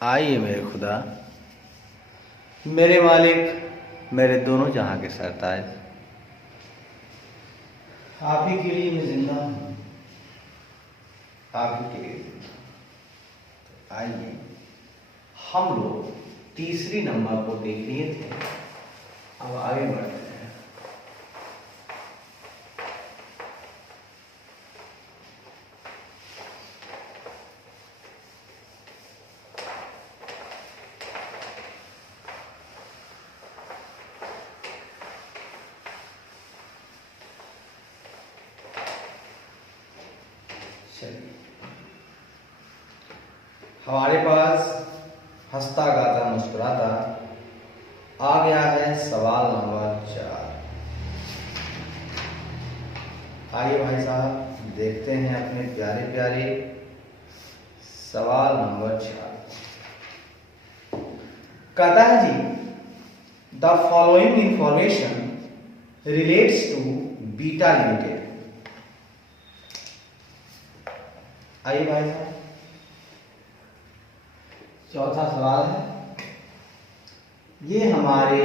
आइए मेरे खुदा, मेरे मालिक, मेरे दोनों जहां के सरताज, आप ही के लिए मैं जिंदा हूँ, आप ही के लिए जिंदा हूँ। आइए हम लोग तीसरी नंबर को देख लिए थे, अब आगे बढ़ते हैं। चलिए, हमारे पास हंसता गाता मुस्कुराता आ गया है सवाल नंबर 4। आइए भाई साहब देखते हैं अपने प्यारे प्यारे सवाल नंबर 4। कहता है जी, the following information relates to beta limited. आइए भाई साहब, चौथा सवाल है, ये हमारे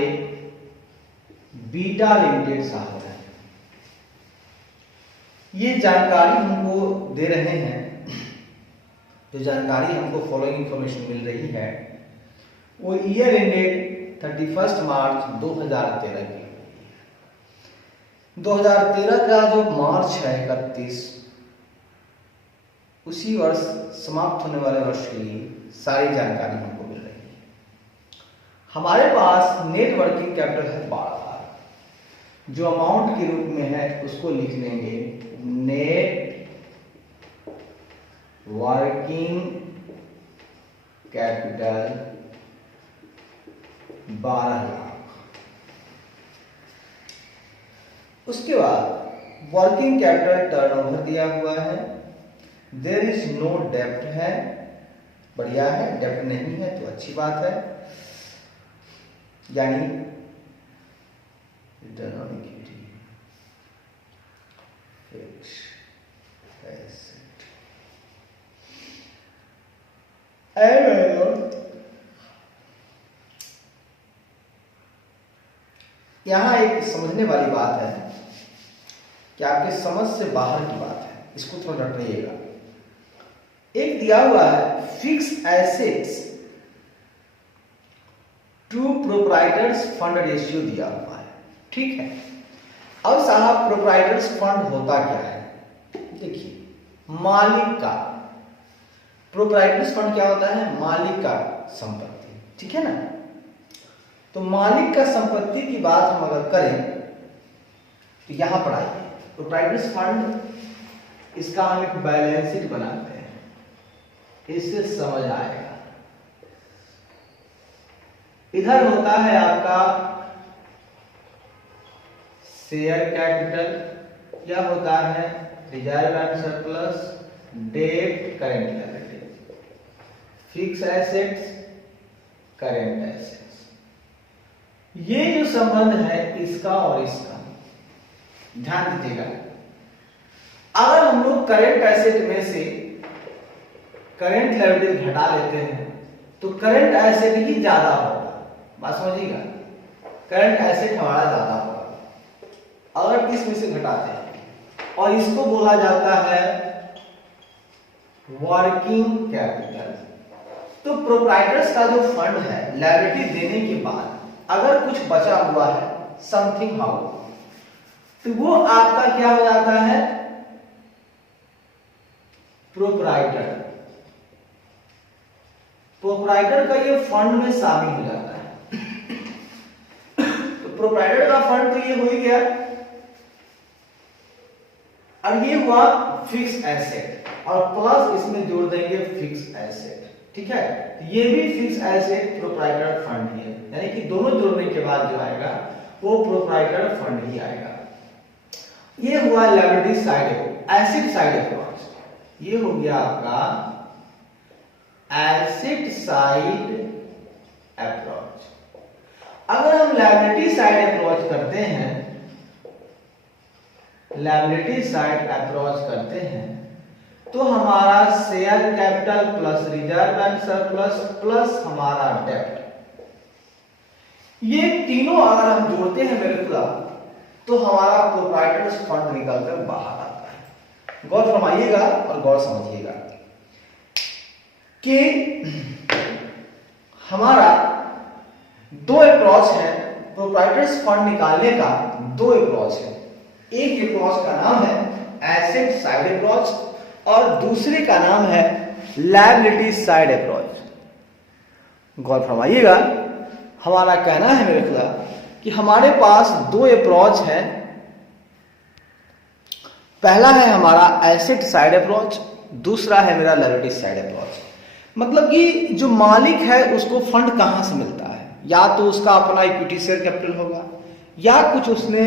बीटा लिमिटेड साहब है। ये जानकारी हमको दे रहे हैं, जो जानकारी हमको फॉलोइंग इंफॉर्मेशन मिल रही है वो ईयर एंडेड 31 मार्च 2013 की। 2013 का जो मार्च है 31, उसी वर्ष समाप्त होने वाले वर्ष की सारी जानकारी हमको मिल रही है। हमारे पास नेट वर्किंग कैपिटल है 12,000, जो अमाउंट के रूप में है उसको लिख लेंगे नेट वर्किंग कैपिटल 12 लाख। उसके बाद वर्किंग कैपिटल टर्नओवर दिया हुआ है, देयर इज नो डेप्ट है, बढ़िया है, डेप्ट नहीं है तो अच्छी बात है, यानी return on equity, fixed asset and यहां एक समझने वाली बात है कि आपके समझ से बाहर की बात है, इसको थोड़ा रखिएगा। एक दिया हुआ है fix assets to proprietors fund ratio दिया हुआ है, ठीक है। अब साहब प्रोप्राइटर्स फंड होता क्या है? देखिए, मालिक का, प्रोप्राइटर्स फंड क्या होता है? मालिक का संपत्ति, ठीक है ना। तो मालिक का संपत्ति की बात हम अगर करें तो यहां पर आइए, प्रोप्राइटर्स फंड, इसका हम एक बैलेंस शीट बनाते हैं, इससे समझ आएगा। इधर होता है आपका शेयर कैपिटल, यह होता है reserve and surplus, debt, current liability, fix assets, current assets. ये जो संबंध है इसका और इसका, ध्यान दीजिएगा। अगर हम लोग करेंट एसेट में से करेंट लायबिलिटी घटा लेते हैं तो करेंट एसेट ही ज्यादा होगा, बात समझिएगा, करंट एसेट हमारा ज्यादा होगा अगर इसमें से घटाते हैं, और इसको बोला जाता है वर्किंग कैपिटल। तो प्रोप्राइटर्स का जो फंड है, लायबिलिटी देने के बाद अगर कुछ बचा हुआ है समथिंग हाउ, तो वो आपका क्या हो जाता है? प्रोप्राइटर। प्रोप्राइटर का ये फंड में शामिल हो जाता है। तो प्रोप्राइटर का फंड तो ये हो ही गया, और ये हुआ फिक्स एसेट, और प्लस इसमें जोड़ देंगे फिक्स एसेट, ठीक है। ये भी फिक्स एसेट प्रोप्राइटर फंड ही है, यानी कि दोनों जोड़ने के बाद जो आएगा वो प्रोप्राइटर फंड ही आएगा। ये हुआ liability side, asset side approach. ये हो गया आपका एसेट साइड अप्रोच। अगर हम लायबिलिटी साइड अप्रोच करते हैं, लायबिलिटी साइड अप्रोच करते हैं तो हमारा share capital plus reserve and surplus plus हमारा डेब्ट, ये तीनों अगर हम जोड़ते हैं मेरे खुदा तो हमारा प्रोप्राइटर्स फंड निकलकर बाहर आता है। गौर फरमाइएगा और गौर समझिएगा कि हमारा दो अप्रोच है प्रोप्राइटर्स फंड निकालने का, दो अप्रोच है। एक अप्रोच का नाम है एसेट साइड अप्रोच और दूसरे का नाम है लायबिलिटी साइड अप्रोच। गौर फरमाइएगा, हमारा कहना है मेरे खुदा कि हमारे पास दो अप्रोच है। पहला है हमारा एसेट साइड अप्रोच, दूसरा है मेरा लायबिलिटी साइड अप्रोच। मतलब कि जो मालिक है उसको फंड कहां से मिलता है, या तो उसका अपना इक्विटी शेयर कैपिटल होगा, या कुछ उसने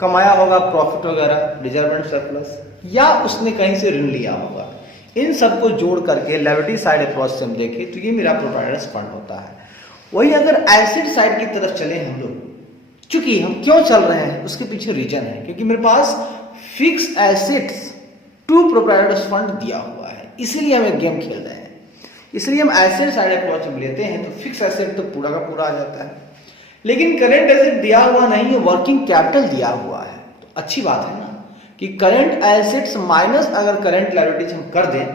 कमाया होगा प्रॉफिट वगैरह रिजर्व एंड सरप्लस, या उसने कहीं से ऋण लिया होगा। इन सबको जोड़ करके लायबिलिटी साइड अप्रोच से हम देखें तो ये मेरा प्रोप्राइटर्स फंड होता है। वही अगर एसेट साइड की तरफ चले हम लोग, चूंकि हम क्यों चल रहे हैं उसके पीछे रीजन है, क्योंकि मेरे पास fix assets to proprietors fund दिया हुआ है, इसीलिए हम एक गेम खेल रहे हैं। इसलिए हम एसेट साइड अप्रोच में लेते हैं तो फिक्स एसेट तो पूरा का पूरा आ जाता है, लेकिन करंट एसेट दिया हुआ नहीं है, वर्किंग कैपिटल दिया हुआ है। तो अच्छी बात है ना कि करंट एसेट्स माइनस अगर करंट लायबिलिटीज हम कर दें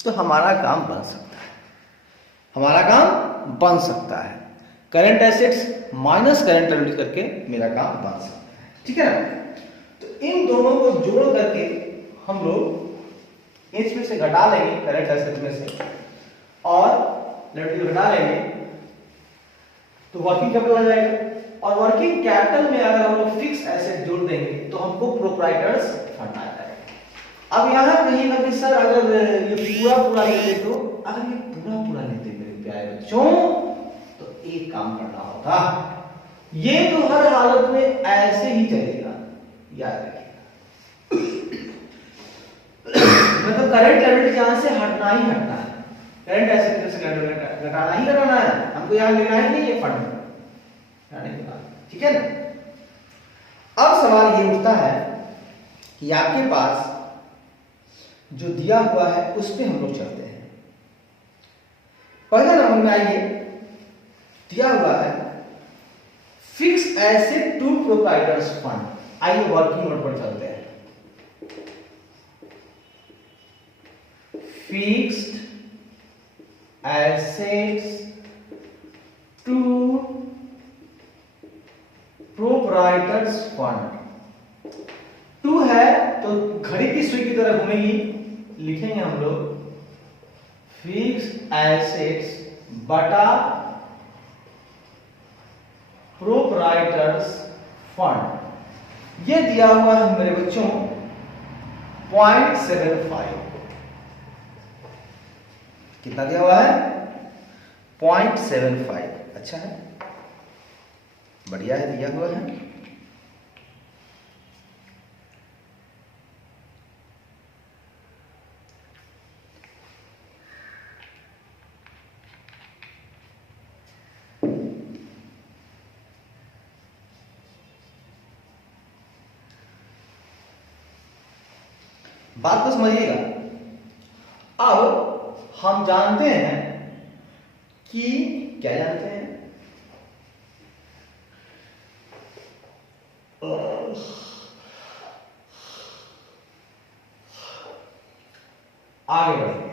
तो हमारा काम बन सकता है, हमारा काम बन सकता है। Current assets minus current liability करके मेरा काम बन सकता है, ठीक है ना। तो इन दोनों को जोड़ करके हम लोग इसमें से घटा लेंगे करंट एसेट में से और लायबिलिटी घटा लेंगे तो वर्किंग कैपिटल आ जाएगा। और वर्किंग कैपिटल में अगर हम लोग फिक्स एसेट जोड़ देंगे तो हमको प्रोप्राइटर्स फंड आ जाएगा। अब यहां कहीं ना कि सर अगर ये पूरा लेते तो, अगर ये पूरा लेते मेरे प्यारे बच्चों तो एक काम करना होता, ये तो हर हालत में ऐसे ही चलेगा, याद रखिएगा। मतलब करंट लायबिलिटी यहां से हटना ही हटना है, करंट एसेट से घटाना ही घटाना है, हमको यहां लेना है नहीं ये फंड, ठीक है ना। अब सवाल ये उठता है कि आपके पास जो दिया हुआ है उस पे हम लोग चलते हैं। पहला नंबर में आइए, दिया हुआ है fix asset to proprietors fund. आइए वर्किंग नोट पर चलते हैं। Fixed assets to proprietors fund. टू है तो घड़ी की सुई की तरह घूमेगी, लिखेंगे हम लोग फिक्स्ड एसेट्स बटा प्रोप्राइटर्स फंड। ये दिया हुआ है मेरे बच्चों 0.75। कितना दिया हुआ है? 0.75। अच्छा है, बढ़िया है, दिया हुआ है। बात तो समझिएगा। अब हम जानते हैं कि क्या जानते हैं, आगे बढ़ेंगे।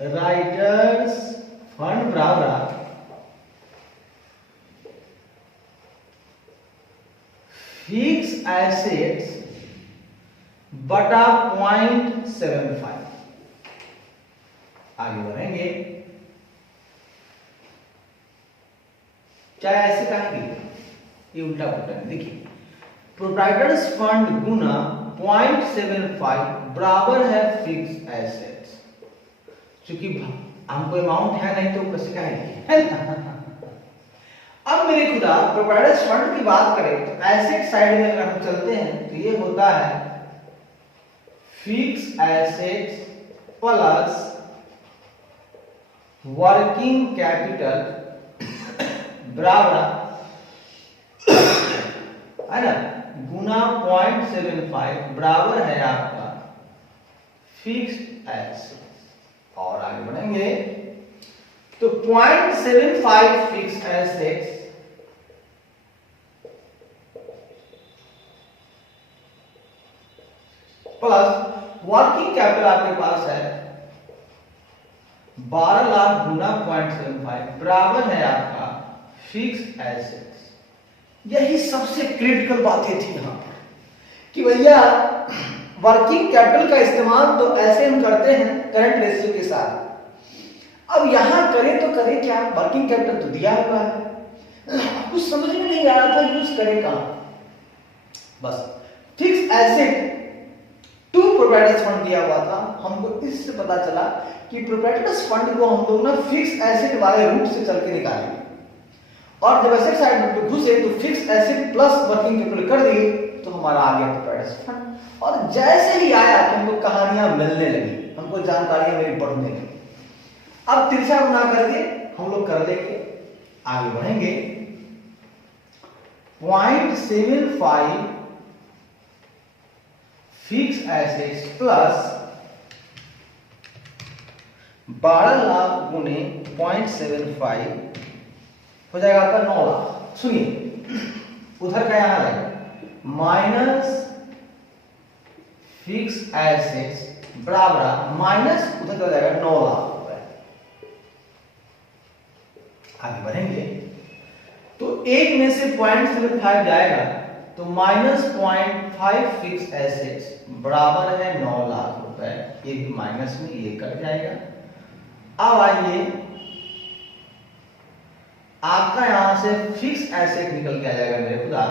प्रोप्राइटर्स फंड बराबर फिक्स एसेट्स बटा 0.75। आगे बढ़ेंगे, चाहे ऐसे कहेंगे, ये उल्टा पुल्टा है। देखिए, प्रोप्राइटर्स फंड गुना 0.75 बराबर है फिक्स एसेट्स। क्योंकि हमको अमाउंट है नहीं तो कैसे कहेंगे। अब मेरे खुदा प्रोप्राइटर्स फंड की बात करें तो एसेट साइड में अगर हम चलते हैं तो ये होता है fix assets plus working capital बराबर है ना गुना 0.75 बराबर है आपका फिक्स्ड एसेट्स। और आगे बढ़ेंगे तो 0.75 fixed assets plus working capital आपके पास है 12 लाख गुना 0.75 बराबर है आपका फिक्स्ड एसेट्स। यही सबसे क्रिटिकल बातें थी यहां पर कि भैया वर्किंग कैपिटल का इस्तेमाल तो ऐसे हम करते हैं करंट रेशियो के साथ, अब यहां करें तो करें क्या, वर्किंग कैपिटल तो दिया हुआ है, कुछ समझ में नहीं आ रहा था यूज करें कहां। बस fixed asset to proprietors fund दिया हुआ था, हमको इससे पता चला कि प्रोप्राइटर्स फंड को हम लोग ना फिक्स्ड एसेट वाले रूट से चल के निकालेंगे, और जब एसेट साइड में घुसे तो fixed asset plus working capital कर दिए तो हमारा आ गया प्रोप्राइटर्स फंड। और जैसे ही आया तो हमको कहानियां मिलने लगी, हमको जानकारियां मेरी बढ़ने लगी। अब तिरछा गुना करके हम लोग कर लेंगे, आगे बढ़ेंगे। 0.75 फिक्स एसेट्स प्लस 12 लाख गुने 0.75 हो जाएगा आपका 9 लाख। सुनिए उधर का यहां है माइनस फिक्स एसेट्स बराबर माइनस उधर चला जाएगा 9 लाख रुपए। आगे बढ़ेंगे तो एक में से 0.75 जाएगा तो -0.5 फिक्स एसेट्स बराबर है 9 लाख रुपए। ये भी माइनस में ये कट जाएगा। अब आइए आपका यहां से फिक्स एसेट निकल के आ जाएगा मेरे खुदा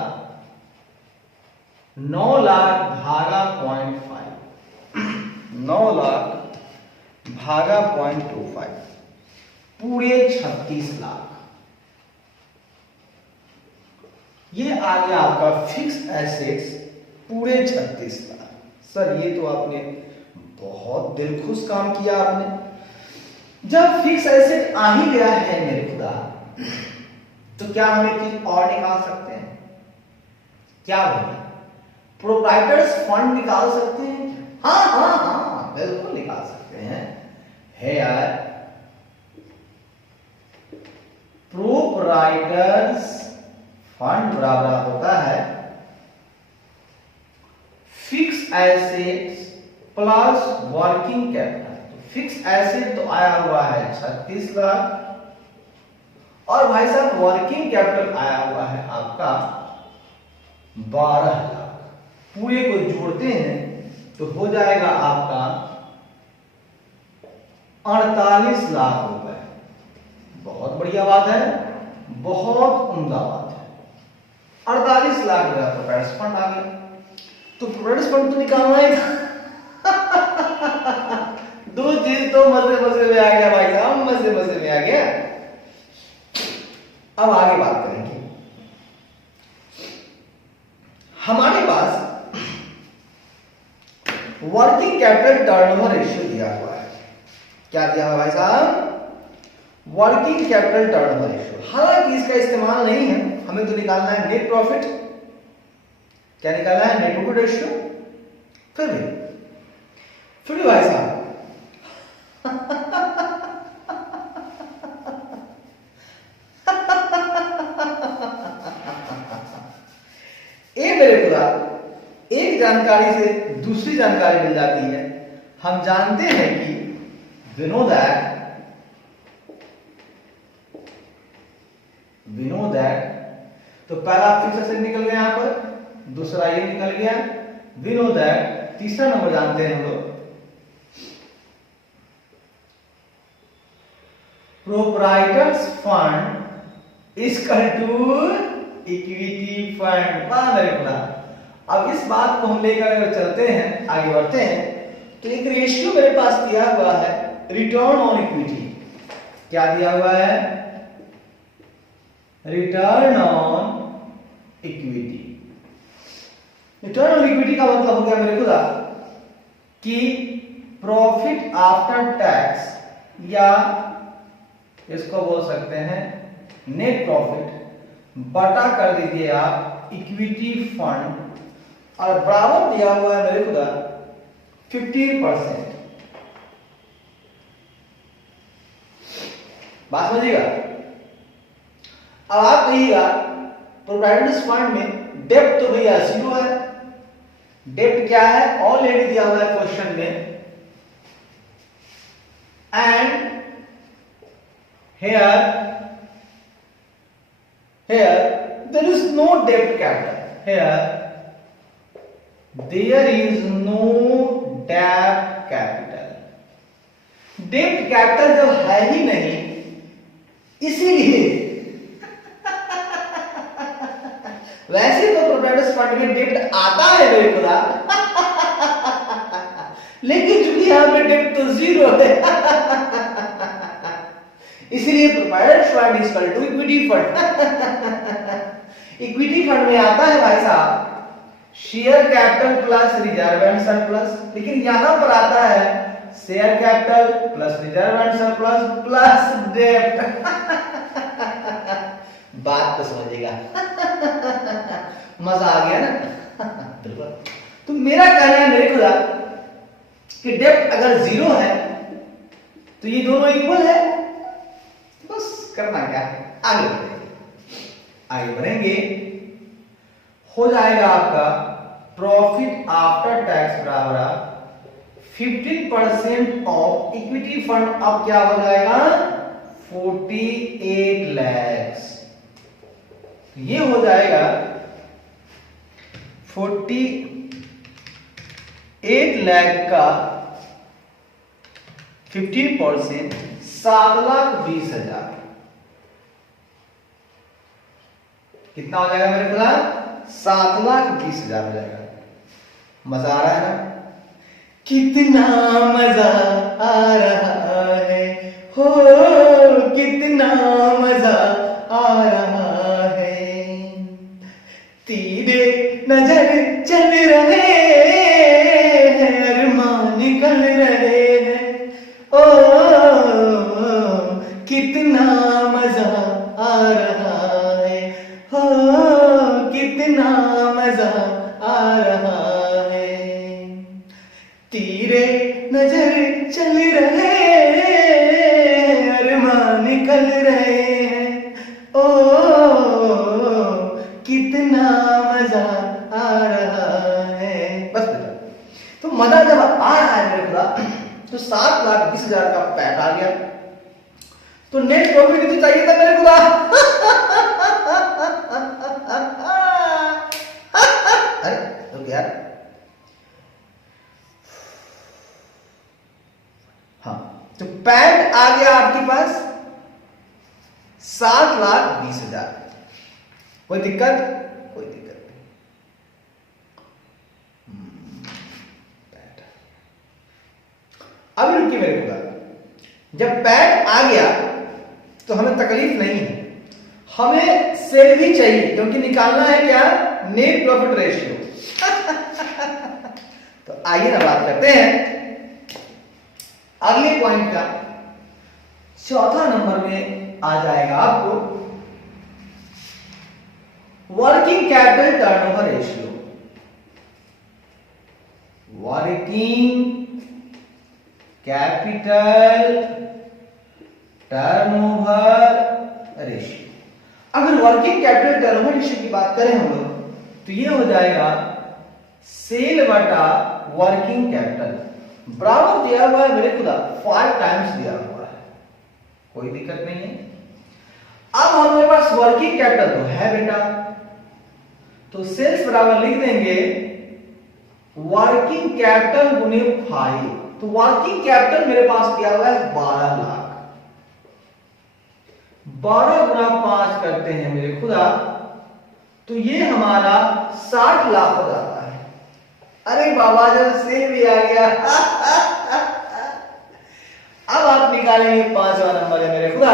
9 लाख भागा 0.5 9 लाख भागा 0.25 पूरे 36 लाख। ये आ गया आपका फिक्स एसेट्स पूरे 36 लाख। सर ये तो आपने बहुत दिल खुश काम किया आपने। जब फिक्स एसेट आ ही गया है मेरे खुदा तो क्या हम एक चीज और निकाल सकते हैं? क्या भैया प्रोप्राइटर्स फंड निकाल सकते हैं? हाँ हाँ हाँ बिल्कुल निकाल सकते हैं। है यार प्रोप्राइटर्स फंड बराबर होता है fix assets plus working capital. तो फिक्स एसेट तो आया हुआ है 36 लाख और भाई साहब वर्किंग कैपिटल आया हुआ है आपका 12 लाख। पूरे को जोड़ते हैं तो हो जाएगा आपका 48 लाख रुपए। बहुत बढ़िया बात है, बहुत उम्दा बात है। 48 लाख रुपए प्रोप्राइटर्स फंड आ गया। तो प्रोप्राइटर्स फंड तो निकालना ही था। दो चीज तो मजे मजे में आ गया भाई साहब, मजे मजे में आ गया। अब आगे बात करेंगे। हमारे पास वर्किंग कैपिटल टर्नओवर रेशियो दिया हुआ है। क्या दिया हुआ भाई साहब? Working capital turnover ratio. हालांकि इसका इस्तेमाल नहीं है, हमें तो निकालना है नेट प्रॉफिट। क्या निकालना है? Net profit ratio. फिर भी भाई साहब ये मेरे खुदा एक जानकारी से दूसरी जानकारी मिल जाती है। हम जानते हैं कि we know that तो पहला फिक्स एसेट निकल गया यहां पर, दूसरा ये निकल गया we know that। तीसरा नंबर जानते हैं हम लोग proprietors fund equal to equity fund. अब इस बात को हम लेकर अगर चलते हैं आगे बढ़ते हैं तो एक रेशियो मेरे पास दिया हुआ है रिटर्न ऑन इक्विटी। क्या दिया हुआ है? Return on equity. Return on equity का मतलब हो गया मेरे खुदा कि प्रॉफिट आफ्टर टैक्स या इसको बोल सकते हैं नेट प्रॉफिट बटा कर दीजिए आप इक्विटी फंड और बराबर दिया हुआ है मेरे खुदा 15%। बात समझिएगा। अब आप कहिएगा प्रोप्राइटर्स फंड में डेप्ट तो भैया 0 है। डेप्ट क्या है? ऑलरेडी दिया हुआ है क्वेश्चन में। And here there is no debt capital. There is no debt capital. डेप्ट कैपिटल जब है ही नहीं, इसीलिए वैसे तो प्रोप्राइटर्स फंड में डेप्ट आता है मेरे खुदा, लेकिन चूंकि यहां पे डेप्ट तो 0 है, इसीलिए proprietors fund is equal to equity fund. Equity fund में आता है भाई साहब share capital plus reserve and surplus, लेकिन यहां पर आता है share capital plus reserve and surplus plus डेप्ट। बात तो समझिएगा। मजा आ गया ना? बिल्कुल। तो मेरा कहना है मेरे खुदा कि डेप्ट अगर 0 है तो ये दोनों इक्वल है। बस करना क्या है, आगे बढ़ेंगे। हो जाएगा आपका प्रॉफिट आफ्टर टैक्स बराबर 15% ऑफ इक्विटी फंड। अब क्या हो जाएगा? 48 lakhs। ये हो जाएगा 48 लाख का 15%, 7,20,000। कितना हो जाएगा मेरे खुदा? 7,20,000 हो जाएगा। मजा आ रहा है ना? कितना मजा आ रहा है, हो कितना मजा आ रहा है, तेरे नजर चल रहे हैं, अरमान निकल रहे हैं, ओ कितना मजा आ रहा है, हो कितना मजा आ रहा है, तेरे नजर चल रहे हैं, अरमान निकल रहे हैं, ओ कितना मजा आ रहा है। बस बेटा, तो मजा जब आ रहा है मेरे खुदा, तो 7,20,000 का पैट आ गया। तो नेट प्रॉफिट कितनी चाहिए था मेरे खुदा? अरे तो क्या? हाँ, तो पैट आ गया आपके पास 7,20,000। कोई दिक्कत? कोई दिक्कत नहीं। अब रुकिए मेरे खुदा, जब पैट आ गया तो हमें तकलीफ नहीं है, हमें सेल भी चाहिए, क्योंकि निकालना है क्या? Net profit ratio. तो आइए ना बात करते हैं अगले पॉइंट का। चौथा नंबर में आ जाएगा आपको working capital turnover ratio. Working capital turnover ratio. अगर वर्किंग कैपिटल टर्नओवर रेशियो की बात करें हम लोग, तो ये हो जाएगा सेल बटा वर्किंग कैपिटल, बराबर दिया हुआ है मेरे खुदा 5 टाइम्स दिया हुआ है, कोई दिक्कत नहीं है। अब हमारे पास वर्किंग कैपिटल तो है बेटा, तो सेल्स बराबर लिख देंगे वर्किंग कैपिटल गुने 5। तो वर्किंग कैपिटल मेरे पास दिया हुआ है 12 लाख। 12 गुना 5 करते हैं मेरे खुदा, तो ये हमारा 60 लाख हो जाता है। अरे बाबा जब से भी आ गया। अब आप निकालेंगे 5वां नंबर है मेरे खुदा,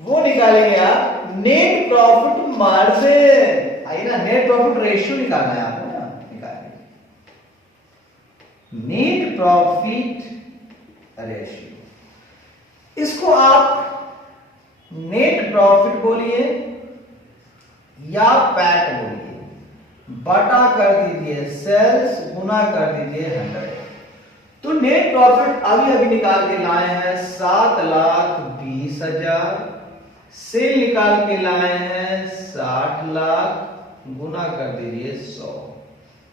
वो निकालेंगे आप नेट प्रॉफिट मार्जिन। आइए ना, नेट प्रॉफिट रेशियो निकालना है आपको ना, निकालेंगे नेट प्रॉफिट रेशियो। इसको आप नेट प्रॉफिट बोलिए या पैट बोलिए, बटा कर दीजिए सेल्स, गुना कर दीजिए 100। तो नेट प्रॉफिट अभी अभी निकाल के लाए हैं 7,20,000, सेल निकाल के लाए हैं 60 लाख, गुना कर दीजिए 100।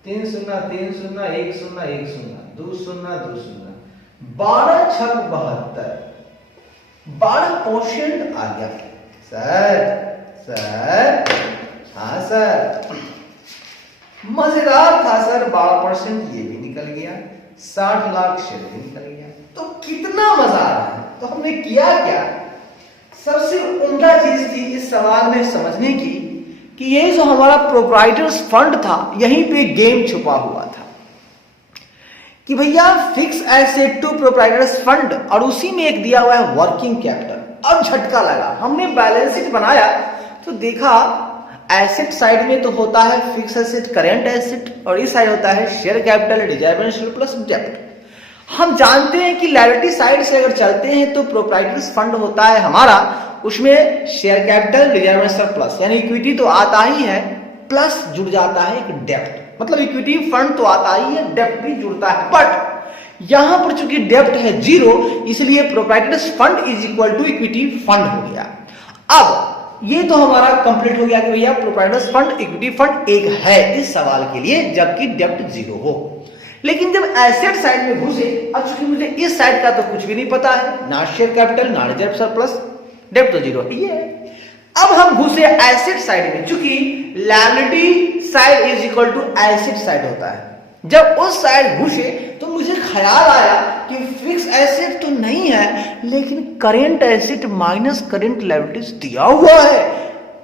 3 शून्य 3 शून्य 1 शून्य 1 शून्य 2 शून्य 2 शून्य, 12 छक 72, 12% आ गया। सर हाँ सर, मजेदार था सर, 12% ये भी निकल गया, 60 लाख शेयर भी निकल गया। तो कितना मजा आ रहा है। तो हमने किया क्या, सबसे उम्दा चीज थी इस सवाल में समझने की कि ये जो हमारा प्रोप्राइटर्स फंड था, यहीं पे गेम छुपा हुआ था कि भैया fix asset to proprietors fund, और उसी में एक दिया हुआ है वर्किंग कैपिटल। अब झटका लगा, हमने बैलेंस शीट बनाया तो देखा एसेट साइड में तो होता है फिक्स एसेट, करेंट एसेट, और इस साइड होता है शेयर कैपिटल, डिजायबल सरप्लस, डेब्ट। हम जानते हैं कि लायबिलिटी साइड से अगर चलते हैं तो प्रोप्राइटर्स फंड होता है हमारा, उसमें शेयर कैपिटल, डिजायबल सरप्लस यानी इक्विटी तो आता ही है, प्लस जुड़ जाता है एक डेब्ट, मतलब इक्विटी फंड तो आता ही है, डेब्ट भी जुड़ता है। बट यहां पर चूंकि डेब्ट है 0, इसलिए proprietors fund is equal to equity fund हो गया। अब ये तो हमारा कंप्लीट हो गया कि भैया प्रोप्राइटर्स फंड इक्विटी फंड एक है इस सवाल के लिए, जबकि डेब्ट 0 हो। लेकिन जब एसेट साइड में घुसे, अब चूंकि मुझे इस साइड का तो कुछ भी नहीं पता है, ना शेयर कैपिटल ना रिजर्व सरप्लस, डेब्ट तो 0 ही है। अब हम घुसे एसेट साइड में, चूंकि liability side is equal to asset side होता है। जब उस साइड घुसे तो मुझे ख्याल आया कि फिक्स एसेट तो नहीं है, लेकिन current asset minus current liabilities दिया हुआ है,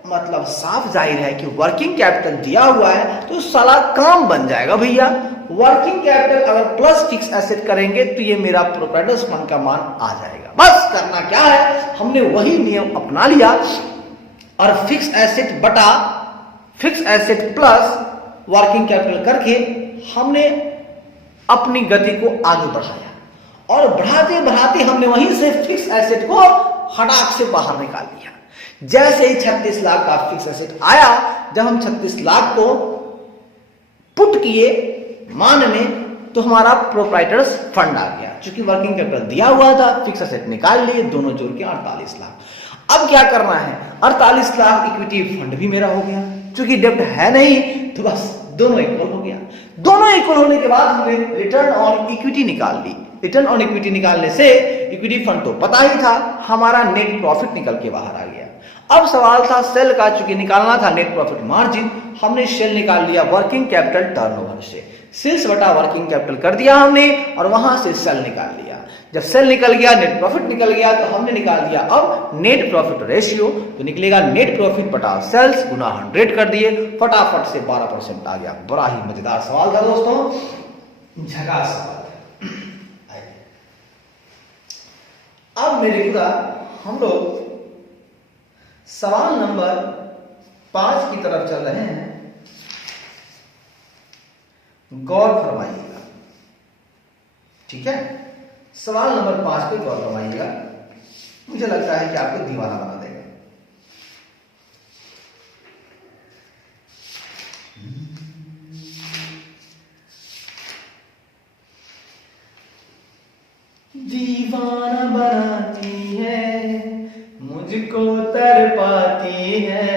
मतलब साफ जाहिर है कि वर्किंग कैपिटल दिया हुआ है तो साला काम बन जाएगा भैया। वर्किंग कैपिटल अगर प्लस फिक्स एसेट करेंगे तो ये मेरा प्रोप्राइटर्स फंड का मान आ जाएगा। बस करना क्या है, हमने वही नियम अपना लिया और फिक्स एसेट बटा fix asset plus working capital करके हमने अपनी गति को आगे बढ़ाया, और बढ़ाते बढ़ाते हमने वहीं से फिक्स एसेट को हटाक से बाहर निकाल दिया। जैसे ही 36 लाख का फिक्स एसेट आया, जब हम 36 लाख को पुट किए मान में, तो हमारा प्रोप्राइटर्स फंड आ गया। चूंकि वर्किंग कैपिटल दिया हुआ था, फिक्स एसेट निकाल लिए, दोनों जोड़ के 48 लाख। अब क्या करना है, 48 लाख इक्विटी फंड भी मेरा हो गया। चूंकि डेब्ट है नहीं तो बस दोनों इक्वल हो गया। दोनों इक्वल होने के बाद हमने रिटर्न ऑन इक्विटी निकाल ली। रिटर्न ऑन इक्विटी निकालने से इक्विटी फंड तो पता ही था, हमारा नेट प्रॉफिट निकल के बाहर आ गया। अब सवाल था सेल का, चूंकि निकालना था नेट प्रॉफिट मार्जिन, हमने सेल निकाल लिया वर्किंग कैपिटल टर्नओवर से। सेल्स बटा वर्किंग कैपिटल कर दिया हमने, और वहां से सेल निकाल लिया। जब सेल निकल गया, नेट प्रॉफिट निकल गया, तो हमने निकाल दिया अब नेट प्रॉफिट रेशियो। तो निकलेगा नेट प्रॉफिट बटा सेल्स गुना 100 कर दिए, फटाफट से 12% आ गया। बड़ा ही मजेदार सवाल था दोस्तों, झकास सवाल। अब मेरे पूरा हम लोग सवाल नंबर 5 की तरफ चल रहे हैं, गौर फरमाइएगा, ठीक है। सवाल नंबर 5 पे गौर फरमाइएगा, मुझे लगता है कि आपको दीवाना बना देगा। दीवाना बनाती है, मुझको तड़पाती है,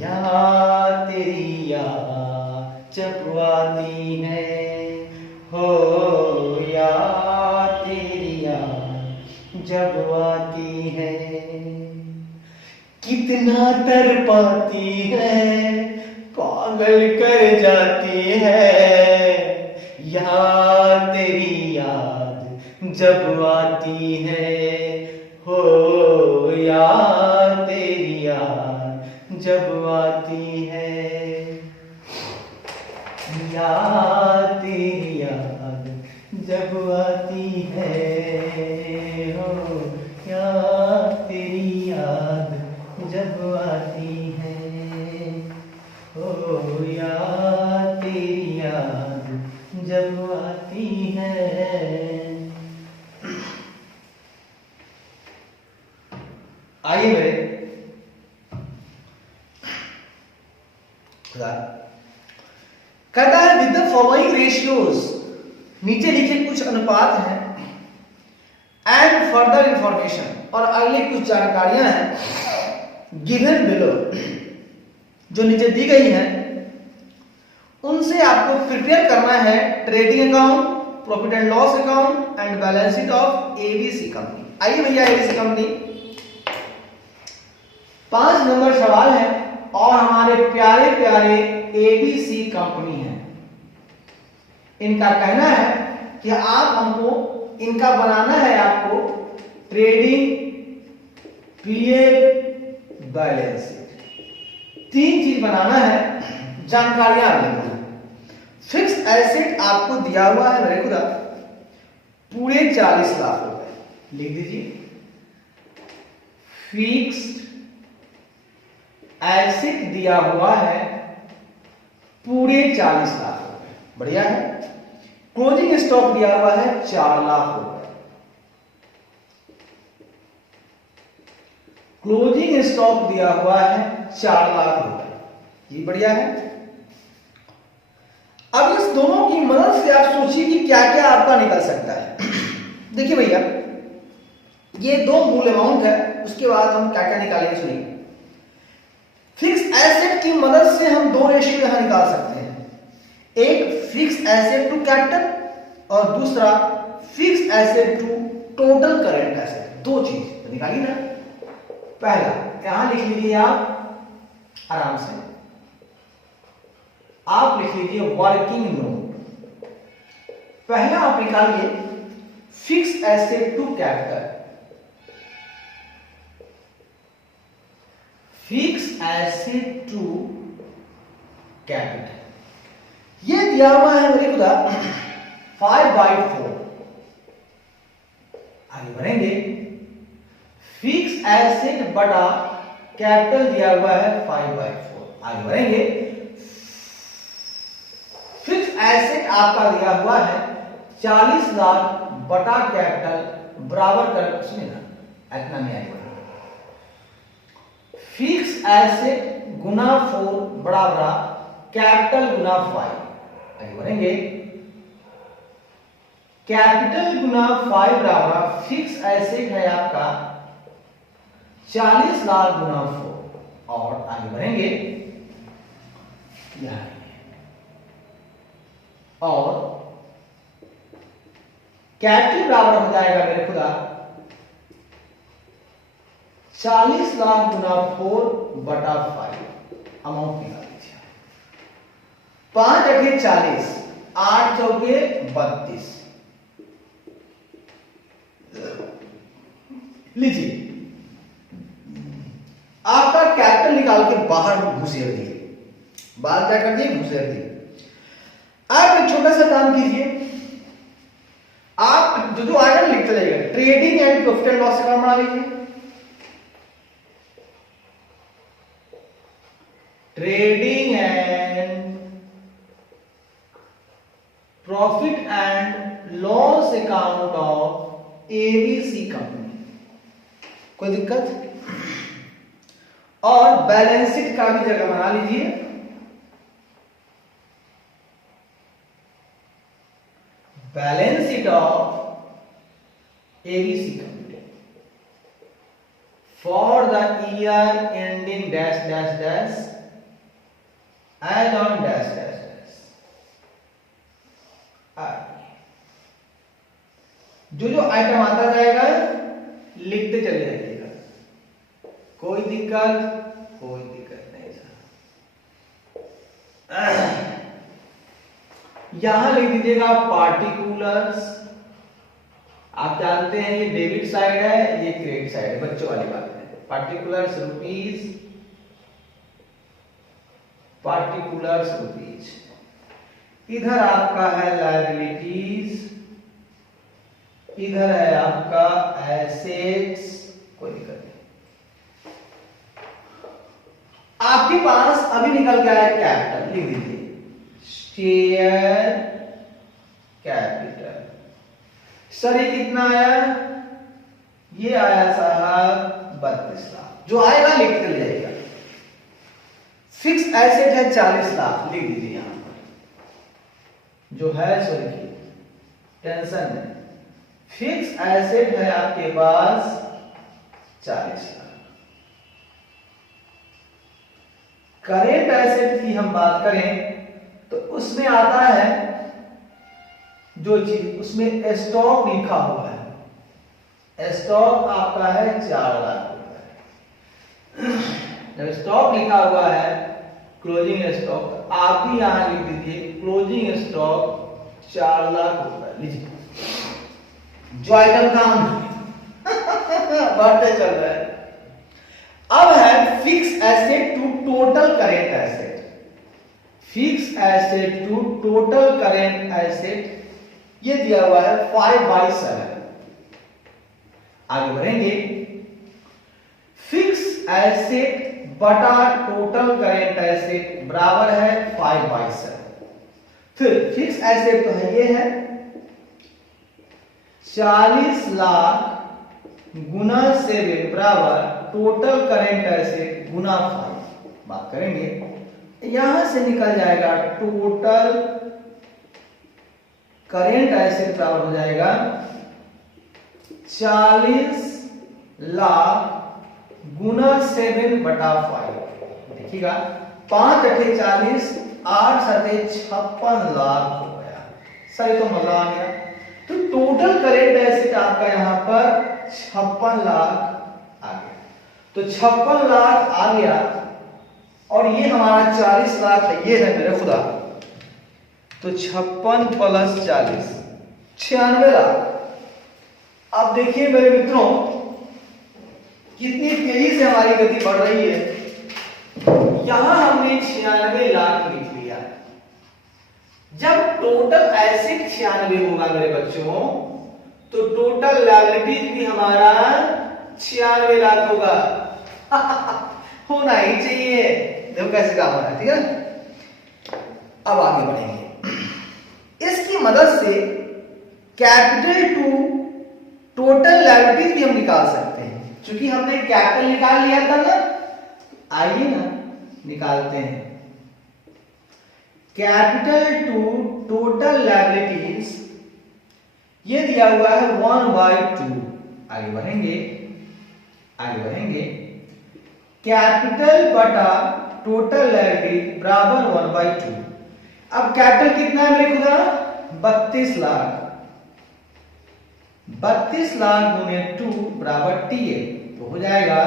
याद तेरी याद जब आती है, हो याद तेरी याद जब आती है। कितना तड़पाती है, पागल कर जाती है, याद तेरी याद जब आती है, हो याद तेरी याद जब आती है, याद तेरी याद जब आती है, हो याद तेरी याद जब आती है, हो याद तेरी याद जब आती है। आइए मेरे फॉलोइंग रेशियोज, नीचे लिखे कुछ अनुपात हैं, एंड फर्दर इंफॉर्मेशन, और अगले कुछ जानकारियां हैं गिवन बिलो, जो नीचे दी गई हैं, उनसे आपको प्रिपेयर करना है trading account, profit and loss account and balance sheet of ABC company. आइए भैया एबीसी कंपनी 5 नंबर सवाल है और हमारे प्यारे प्यारे एबीसी कंपनी है। इनका कहना है कि आप हमको इनका बनाना है, आपको ट्रेडिंग, पीएल, बैलेंस शीट, 3 चीज बनाना है, जानकारियां लेना है। फिक्स एसेट आपको दिया हुआ है मेरे खुदा पूरे 40 लाख रुपए, लिख दीजिए। फिक्स्ड एसेट दिया हुआ है पूरे 40 लाख रुपए, बढ़िया है। क्लोजिंग स्टॉक दिया हुआ है 4 लाख रुपए, क्लोजिंग स्टॉक दिया हुआ है 4 लाख रुपए, ये बढ़िया है। अब इस दोनों की मदद से आप सोचिए कि क्या क्या आपका निकल सकता है। देखिए भैया, ये 2 मूल अमाउंट है, उसके बाद हम क्या क्या निकालेंगे सुनिए। फिक्स एसेट की मदद से हम 2 रेशियो यहां निकाल सकते हैं, एक फिक्स एसेट टू कैपिटल और दूसरा fix asset to total current asset. 2 चीज निकालिए ना। पहला यहां लिख लीजिए आप आराम से, आप लिख लीजिए वर्किंग नोट। पहला आप निकालिए fix asset to capital, fix asset to capital, ये दिया हुआ है मेरे खुदा 5/4। आगे बढ़ेंगे, फिक्स एसेट बटा कैपिटल दिया हुआ है 5/4। आगे बढ़ेंगे, फिक्स एसेट आपका दिया हुआ है 40 लाख बटा कैपिटल बराबर कर कुछ नहीं ना, इतना नहीं आएगा। फिक्स एसेट गुना 4 बराबर कैपिटल गुना 5। आगे बढ़ेंगे, कैपिटल गुना 5 बराबर फिक्स एसेट है आपका 40 लाख गुना 4। और आगे बढ़ेंगे, और कैपिटल बराबर हो जाएगा मेरे खुदा 40 लाख गुना 4 बटा 5। अमाउंट निकाल लीजिए, 5 × 40, 8 चौके 32। लीजिए, आपका कैपिटल निकाल के बाहर घुसेड़ दिए, बाहर क्या कर दिए, घुसेड़ दिए। आप एक छोटा सा काम कीजिए, आप जो आइटम लिखते जाइएगा, trading and profit and loss account बना लीजिए, trading and profit and loss account of ABC company, कोई दिक्कत। और बैलेंस शीट का भी जगह बना लीजिए, balance sheet of ABC company for the year ending dash dash dash as on dash dash dash. जो जो आइटम आता जाएगा लिखते चले जाइएगा, कोई दिक्कत नहीं सर। यहां लिख दीजिएगा पार्टिकुलर्स। आप जानते हैं ये डेबिट साइड है, ये क्रेडिट साइड है, बच्चों वाली बात है। Particulars rupees, particulars rupees. इधर आपका है लायबिलिटीज, इधर है आपका एसेट्स, कोई दिक्कत नहीं। आपके पास अभी निकल गया है कैपिटल, लिख दीजिए शेयर कैपिटल। सर ये कितना आया, ये आया साहब 32 लाख। जो आएगा लिख कर ले जाइएगा। फिक्स एसेट है 40 लाख, लिख दीजिए यहां पर। जो है सो लिखिए, टेंशन नहीं। फिक्स एसेट है आपके पास 40 लाख। करेंट एसेट की हम बात करें तो उसमें आता है जो चीज, उसमें स्टॉक लिखा हुआ है। स्टॉक आपका है 4 लाख रुपए। जब स्टॉक लिखा हुआ है क्लोजिंग स्टॉक, आप भी यहां लिख दीजिए क्लोजिंग स्टॉक 4 लाख रुपए। लीजिए जो आइटम काम बढ़ते चल रहा है। अब है fix asset to total current asset. Fix asset to total current asset ये दिया हुआ है 5/7। आगे बढ़ेंगे। फिक्स एसेट बटा टोटल करेंट एसेट बराबर है 5/7। फिर फिक्स एसेट तो है, ये है 40 लाख गुना 7 बराबर टोटल करेंट एसेट गुना 5। बात करेंगे, यहां से निकल जाएगा टोटल करेंट एसेट बराबर हो जाएगा 40 लाख गुना 7 बटा 5। देखिएगा 5 अठे 40, 8 सते 56 लाख हो गया। सही तो मजा आ गया। तो टोटल करेंट एसेट आपका यहां पर 56 लाख आ गया। तो 56 लाख आ गया और ये हमारा 40 लाख है, ये है मेरे खुदा। तो 56 प्लस 40 96 लाख। अब देखिए मेरे मित्रों कितनी तेजी से हमारी गति बढ़ रही है। यहां हमने 96 लाख लिख लिया। जब टोटल एसेट 96 होगा मेरे बच्चों, तो टोटल लायबिलिटीज भी हमारा 96 लाख होगा। होना ही चाहिए। देखो कैसे काम हो रहा है, ठीक है। अब आगे बढ़ेंगे। इसकी मदद से कैपिटल टू टोटल लायबिलिटीज भी हम निकाल सकते हैं। क्योंकि हमने कैपिटल निकाल लिया था ना, आइए ना निकालते हैं। कैपिटल टू टोटल लायबिलिटीज ये दिया हुआ है 1/2। आगे बढ़ेंगे, आगे बढ़ेंगे। कैपिटल बटा टोटल लायबिलिटी बराबर 1/2। अब कैपिटल कितना है मेरे खुदा? 32 लाख। 32 लाख गुने 2 बराबर TA। तो हो जाएगा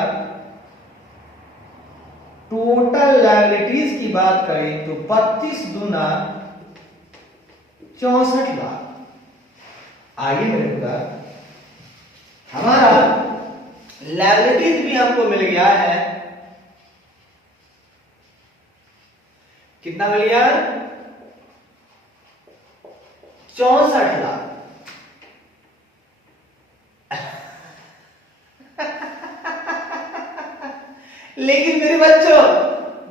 टोटल लायबिलिटीज की बात करें तो 32 दूना 64 लाख। आइए मेरे खुदा, हमारा लायबिलिटीज भी हमको मिल गया है। कितना मिल गया? 64 लाख। लेकिन मेरे बच्चों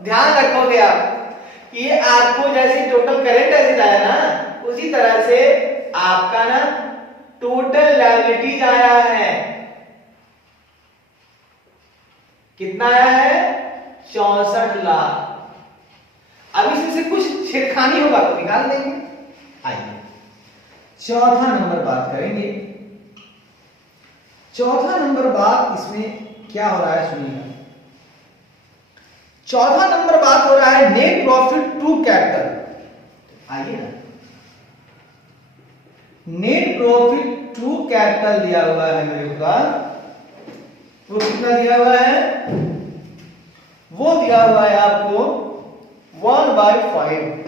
ध्यान रखोगे आप कि ये आपको जैसे टोटल करेंट एसेट आया ना, उसी तरह से आपका ना टोटल लायबिलिटीज आया है। कितना आया है? 64 लाख। अब इसमें से कुछ छेड़खानी होगा तो निकाल देंगे। आइए चौथा नंबर बात करेंगे। चौथा नंबर बात इसमें क्या हो रहा है सुनिएगा। चौथा नंबर बात हो रहा है नेट प्रॉफिट टू कैपिटल। आइए ना, नेट प्रॉफिट टू कैपिटल दिया हुआ है मेरे पास। वो कितना दिया हुआ है? वो दिया हुआ है आपको 1/5।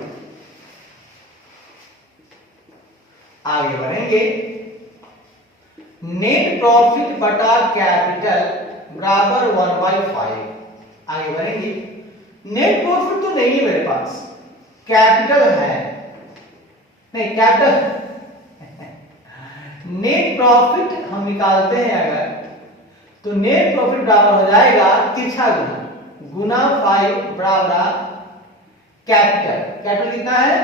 आगे बढ़ेंगे। नेट प्रॉफिट बटा कैपिटल बराबर 1/5। आगे बढ़ेंगे। नेट प्रॉफिट तो नहीं है मेरे पास, कैपिटल है। नहीं कैपिटल नेट प्रॉफिट हम निकालते हैं अगर, तो नेट प्रॉफिट बराबर हो जाएगा तिरछा गुना 5 बराबर कैपिटल। कैपिटल कितना है?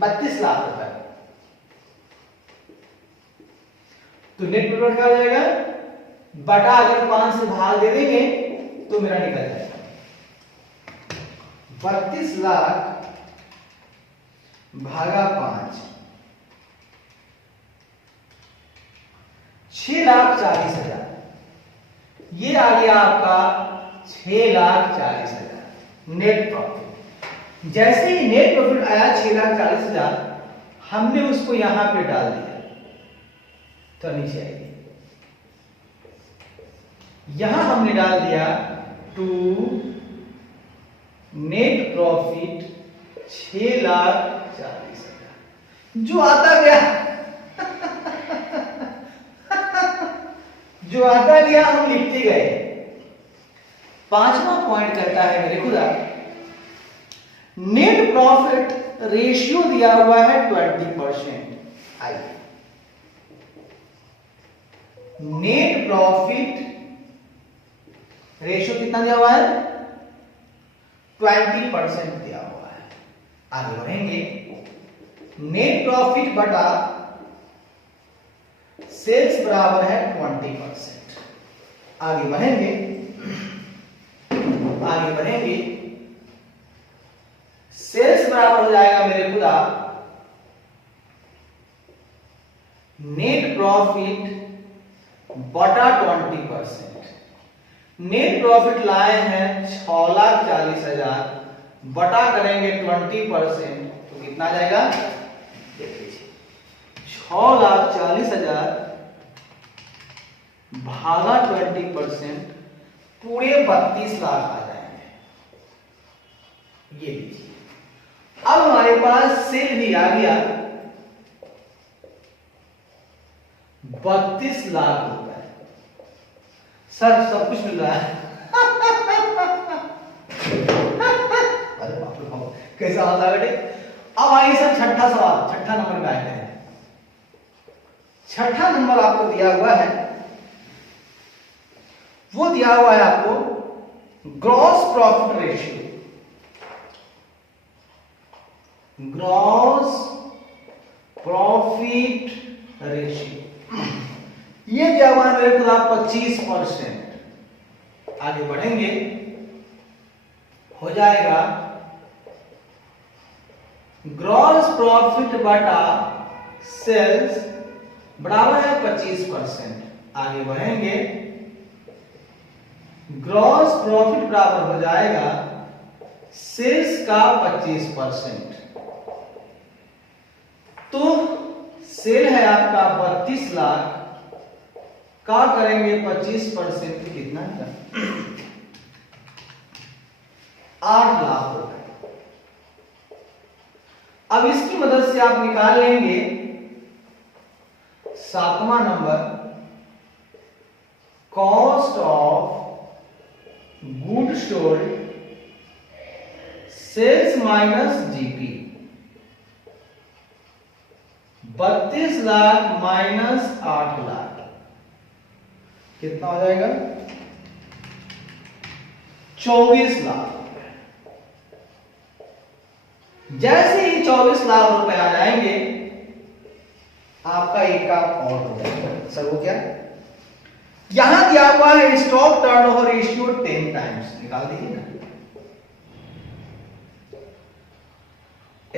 32 लाख रुपए। तो नेट प्रॉफिट क्या हो जाएगा? बटा अगर 5 से भाग दे देंगे तो मेरा निकल जाएगा 32 लाख भागा 5, 6,40,000। ये आ गया आपका 6,40,000 नेट प्रॉफिट। जैसे ही नेट प्रॉफिट आया 6,40,000, हमने उसको यहां पे डाल दिया, तो नीचे आएगी, यहां हमने डाल दिया टू नेट प्रॉफिट 6,40,000। जो आता गया जो आता गया हम लिखते गए। पांचवा पॉइंट कहता है मेरे खुदा, नेट प्रॉफिट रेशियो दिया हुआ है 20%। आइए, नेट प्रॉफिट रेशियो कितना दिया हुआ है? 20% दिया हुआ है। आगे बढ़ेंगे, नेट प्रॉफिट बटा सेल्स बराबर है 20%। आगे बढ़ेंगे, सेल्स बराबर हो जाएगा मेरे खुदा नेट प्रॉफिट बटा 20%। नेट प्रॉफिट लाए हैं 6,40,000, बटा करेंगे 20%, तो कितना आ जाएगा? देखिए 6,40,000 भागा 20%, पूरे 32 लाख आ जाएंगे। ये लीजिए, अब हमारे पास सेल भी आ गया 32 लाख रुपए। सर सब कुछ मिल रहा है। अरे बाप रे बाप, कैसा हाल है बेटे। अब आइए सर छठा सवाल, छठा नंबर पे आते हैं। छठा नंबर आपको दिया हुआ है, वो दिया हुआ है आपको gross profit ratio. Gross profit ratio ये दिया हुआ है मेरे को 25%। आगे बढ़ेंगे, हो जाएगा ग्रॉस प्रॉफिट बटा सेल्स बराबर है 25%। आगे बढ़ेंगे, ग्रॉस प्रॉफिट बराबर हो जाएगा सेल्स का 25%। तो सेल है आपका 32 लाख का करेंगे 25% कितना है? 8 लाख रुपए। अब इसकी मदद से आप निकाल लेंगे सातवां नंबर, cost of good sold sales minus GP. 32 lakh minus 8 lakh कितना हो जाएगा? 24 लाख। जैसे ही 24 लाख रुपए आ जाएंगे, आपका एक काम और हो जाएगा। सर वो क्या? यहां दिया हुआ है स्टॉक टर्नओवर रेशियो 10 टाइम्स, निकाल दीजिए ना।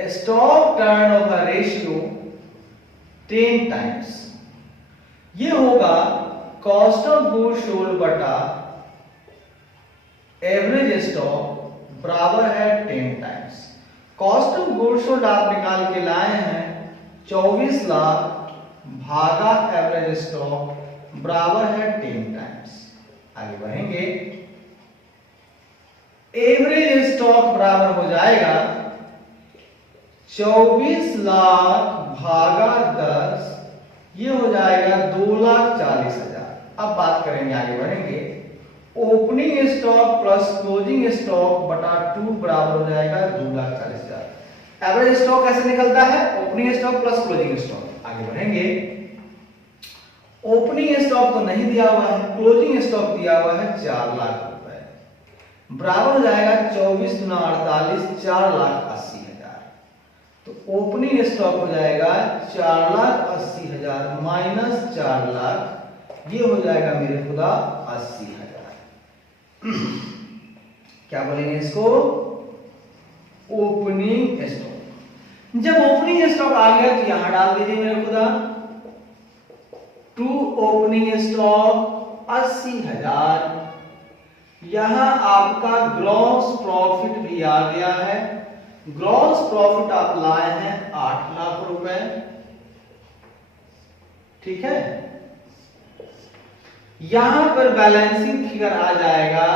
स्टॉक टर्नओवर रेशियो 10 टाइम्स, ये होगा कॉस्ट ऑफ गुड्स सोल्ड बटा एवरेज स्टॉक बराबर है 10 times. Cost of goods sold आप निकाल के लाए हैं 24 लाख भागा एवरेज स्टॉक बराबर है 10 टाइम्स। आगे बढ़ेंगे, एवरेज स्टॉक बराबर हो जाएगा 24 लाख भागा 10, ये हो जाएगा 2,40,000। अब बात करेंगे, आगे बढ़ेंगे, opening stock plus closing stock बटा 2 बराबर हो जाएगा 2,40,000। एवरेज स्टॉक कैसे निकलता है? Opening stock plus closing stock. आगे बढ़ेंगे, ओपनिंग स्टॉक तो नहीं दिया हुआ है, क्लोजिंग स्टॉक दिया हुआ है 4 लाख रुपए, बराबर हो जाएगा 24 गुना 48, 4,80,000। तो ओपनिंग स्टॉक हो जाएगा 4,80,000 माइनस 4 लाख, ये हो जाएगा मेरे खुदा 80,000। क्या बोलेंगे इसको? Opening stock. जब ओपनिंग स्टॉक आ गया तो यहां डाल दीजिए मेरे खुदा, टू ओपनिंग स्टॉक 80,000। यहां आपका ग्रॉस प्रॉफिट भी आ गया है। ग्रॉस प्रॉफिट आप लाए हैं 8 लाख रुपए, ठीक है। यहां पर बैलेंसिंग फिगर आ जाएगा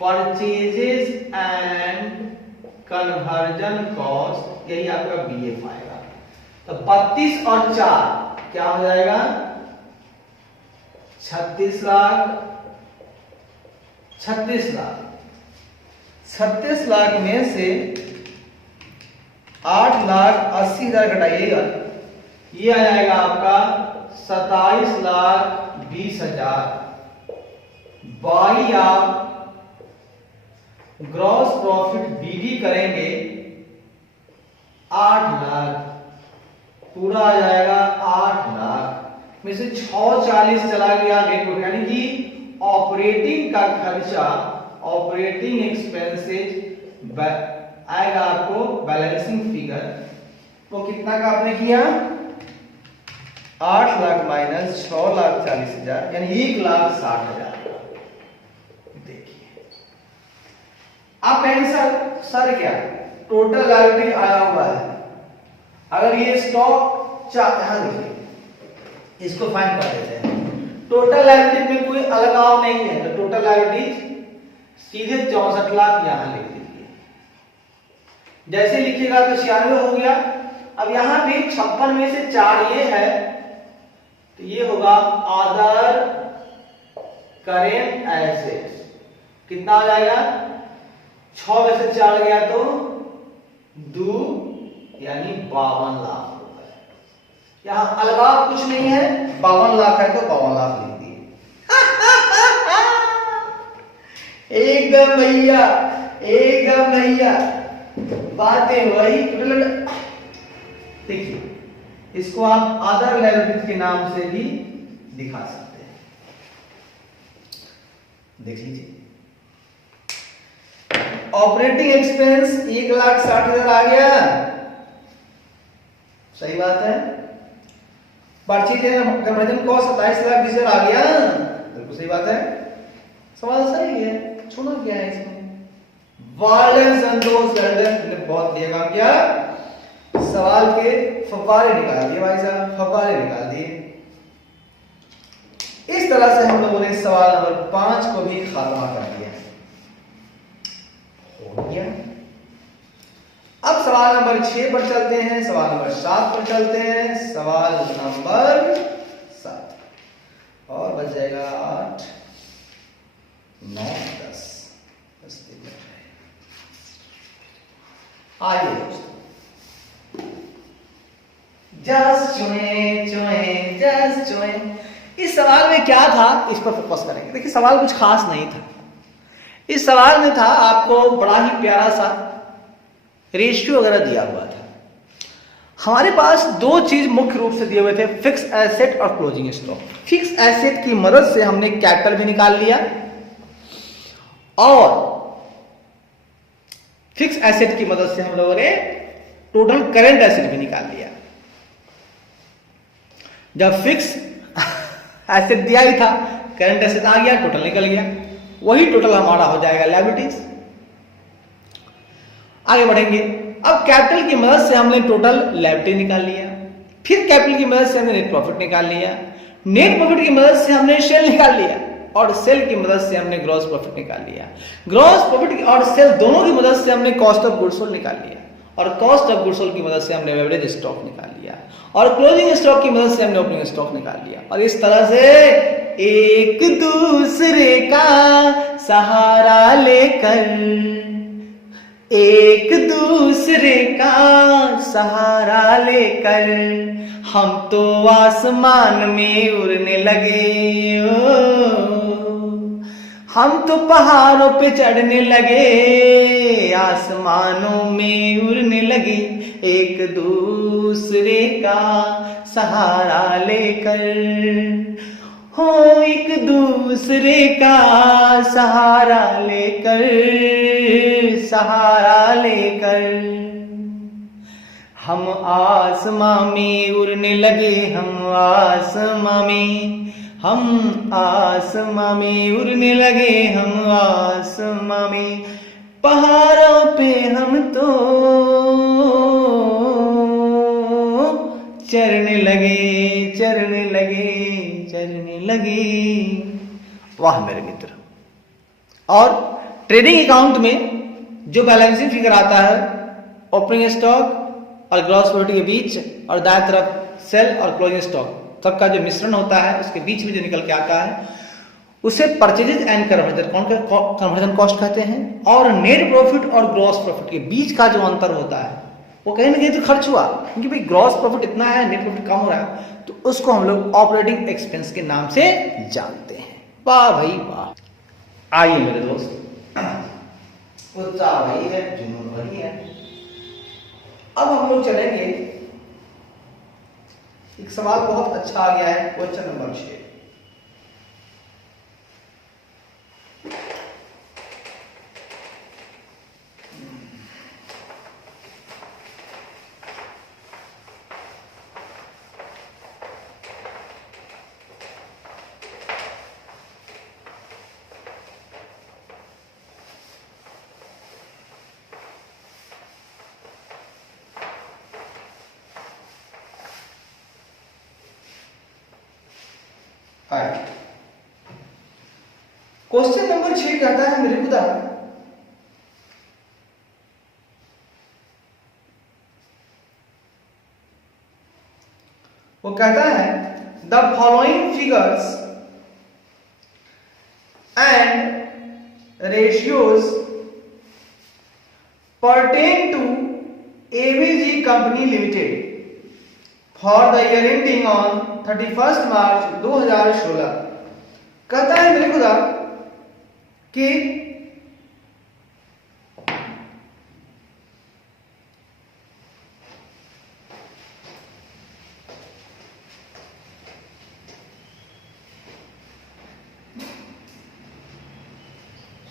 परचेजेस एंड कन्वर्जन कॉस्ट, यही आपका बीएफ आएगा। तो 32 और 4 क्या हो जाएगा, 36 लाख। 36 लाख, 36 लाख में से 8,80,000 घटाइएगा, ये आ जाएगा आपका 27,20,000। बाई आप ग्रॉस प्रॉफिट बीडी करेंगे 8 लाख, पूरा आ जाएगा 8 लाख में से 640 चला गया नेटवर्क, यानी कि ऑपरेटिंग का खर्चा, ऑपरेटिंग एक्सपेंसेज आएगा आपको बैलेंसिंग फिगर। तो कितना का आपने किया, 8 लाख माइनस 6,40,000 यानी 1,60,000। देखिए आप कहेंगे सर क्या टोटल लायबिलिटी आया हुआ है, अगर ये स्टॉक यहां देखिए, इसको फाइंड कर देते हैं। टोटल लायबिलिटी में कोई अलगाव नहीं है, तो टोटल लायबिलिटी सीधे 64 लाख यहां लिख दीजिए। जैसे लिखिएगा तो 96 हो गया। अब यहां पे 56 में से 4 ये है, तो ये होगा अदर करेंट एसेट्स। कितना हो जाएगा, 6 में से 4 गया तो 2 यानी 52 लाख रुपए। यहां अलगाव कुछ नहीं है, 52 लाख है तो 52 लाख लिख दिए। एकदम भैया, एकदम भैया, बातें वही। देखिए इसको आप अदर लायबिलिटीज के नाम से भी दिखा सकते हैं। देख लीजिए, ऑपरेटिंग एक्सपेंस 1,60,000 आ गया, सही बात है। परचेज एंड कन्वर्जन कॉस्ट 27,20,000 आ गया, बिल्कुल सही बात है, सवाल सही है। छोड़ो क्या है इसमें, वार्डन संतोष ने बहुत दिया काम किया, सवाल के फव्वारे निकाल दिए भाई साहब, फव्वारे निकाल दिए। इस तरह से हम लोगों ने सवाल नंबर 5 को भी खात्मा कर दिया, हो गया। अब सवाल नंबर 6 पर चलते हैं, सवाल नंबर 7 पर चलते हैं। सवाल नंबर 7 और बच जाएगा 8, 9, 10 दिन बच रहे। आइए दोस्तों, जस्ट चुए। इस सवाल में क्या था, इस पर फोकस करेंगे। देखिए सवाल कुछ खास नहीं था। इस सवाल में था आपको बड़ा ही प्यारा सा रेशियो वगैरह दिया हुआ था। हमारे पास 2 चीज मुख्य रूप से दिए हुए थे, फिक्स एसेट और क्लोजिंग स्टॉक। फिक्स एसेट की मदद से हमने कैपिटल भी निकाल लिया और फिक्स एसेट की मदद से हम लोगों ने टोटल करंट एसेट भी निकाल लिया। जब फिक्स एसेट दिया ही था, करंट एसेट आ गया, टोटल निकल गया, वही टोटल हमारा हो जाएगा लायबिलिटीज। आगे बढ़ेंगे। अब कैपिटल की मदद से हमने टोटल लायबिलिटी निकाल लिया, फिर कैपिटल की मदद से हमने नेट प्रॉफिट निकाल लिया, नेट प्रॉफिट की मदद से हमने सेल निकाल लिया और सेल की मदद से हमने ग्रॉस प्रॉफिट निकाल लिया। ग्रॉस प्रॉफिट और सेल दोनों की मदद से हमने कॉस्ट ऑफ गुड्स सोल्ड निकाल लिया और कॉस्ट ऑफ गुड्स सोल्ड की मदद से हमने एवरेज स्टॉक निकाल लिया और क्लोजिंग स्टॉक की मदद से हमने ओपनिंग स्टॉक निकाल लिया। और इस तरह से एक दूसरे का सहारा लेकर, एक दूसरे का सहारा लेकर हम तो आसमान में उड़ने लगे, हम तो पहाड़ों पे चढ़ने लगे, आसमानों में उड़ने लगे, एक दूसरे का सहारा लेकर, हो एक दूसरे का सहारा लेकर, सहारा लेकर। हम आसमां में उड़ने लगे, हम आसमां में, हम आसमां में उड़ने लगे, हम आसमां में, पहाड़ों पे हम तो चढ़ने लगे, चढ़ने लगे, चढ़ने लगे। वाह मेरे मित्र। और ट्रेडिंग अकाउंट में जो बैलेंसिंग फिगर आता है ओपनिंग स्टॉक और ग्रॉस प्रॉफिट के बीच, और दाएं तरफ सेल और क्लोजिंग स्टॉक, सबका जो मिश्रण होता है उसके बीच में जो निकल के आता है उसे परचेजेज एंड कन्वर्जन कॉस्ट कहते हैं। और नेट प्रॉफिट और ग्रॉस प्रॉफिट के बीच का जो अंतर होता है वो कहीं ना कहीं तो खर्च हुआ, क्योंकि भाई ग्रॉस प्रॉफिट इतना है, नेट प्रॉफिट कम हो रहा है, तो उसको हम लोग ऑपरेटिंग एक्सपेंस के नाम से जानते हैं। वाह भाई वाह। आइए मेरे दोस्त, उत्साह वही है, जुनून वही है। अब हम लोग चलेंगे, एक सवाल बहुत अच्छा आ गया है, क्वेश्चन नंबर 6। क्वेश्चन नंबर 6 कहता है मेरे खुदा, वो कहता है the following figures and ratios pertain to ABG Company Limited for the year ending on 31st March 2016। कहता है मेरे खुदा कि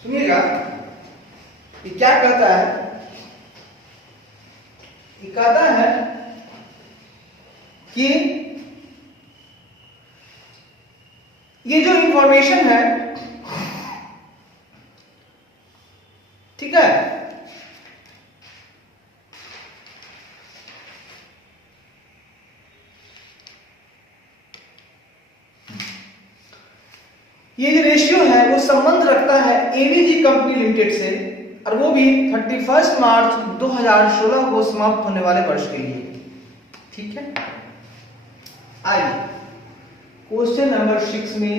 सुनिएगा ये क्या कहता है, ये कहता है कि ये जो इंफॉर्मेशन है, ठीक है, ये जो रेशियो है वो संबंध रखता है एबीजी कंपनी लिमिटेड से, और वो भी 31 मार्च 2016 को समाप्त होने वाले वर्ष के लिए। ठीक है, आइए क्वेश्चन नंबर 6 में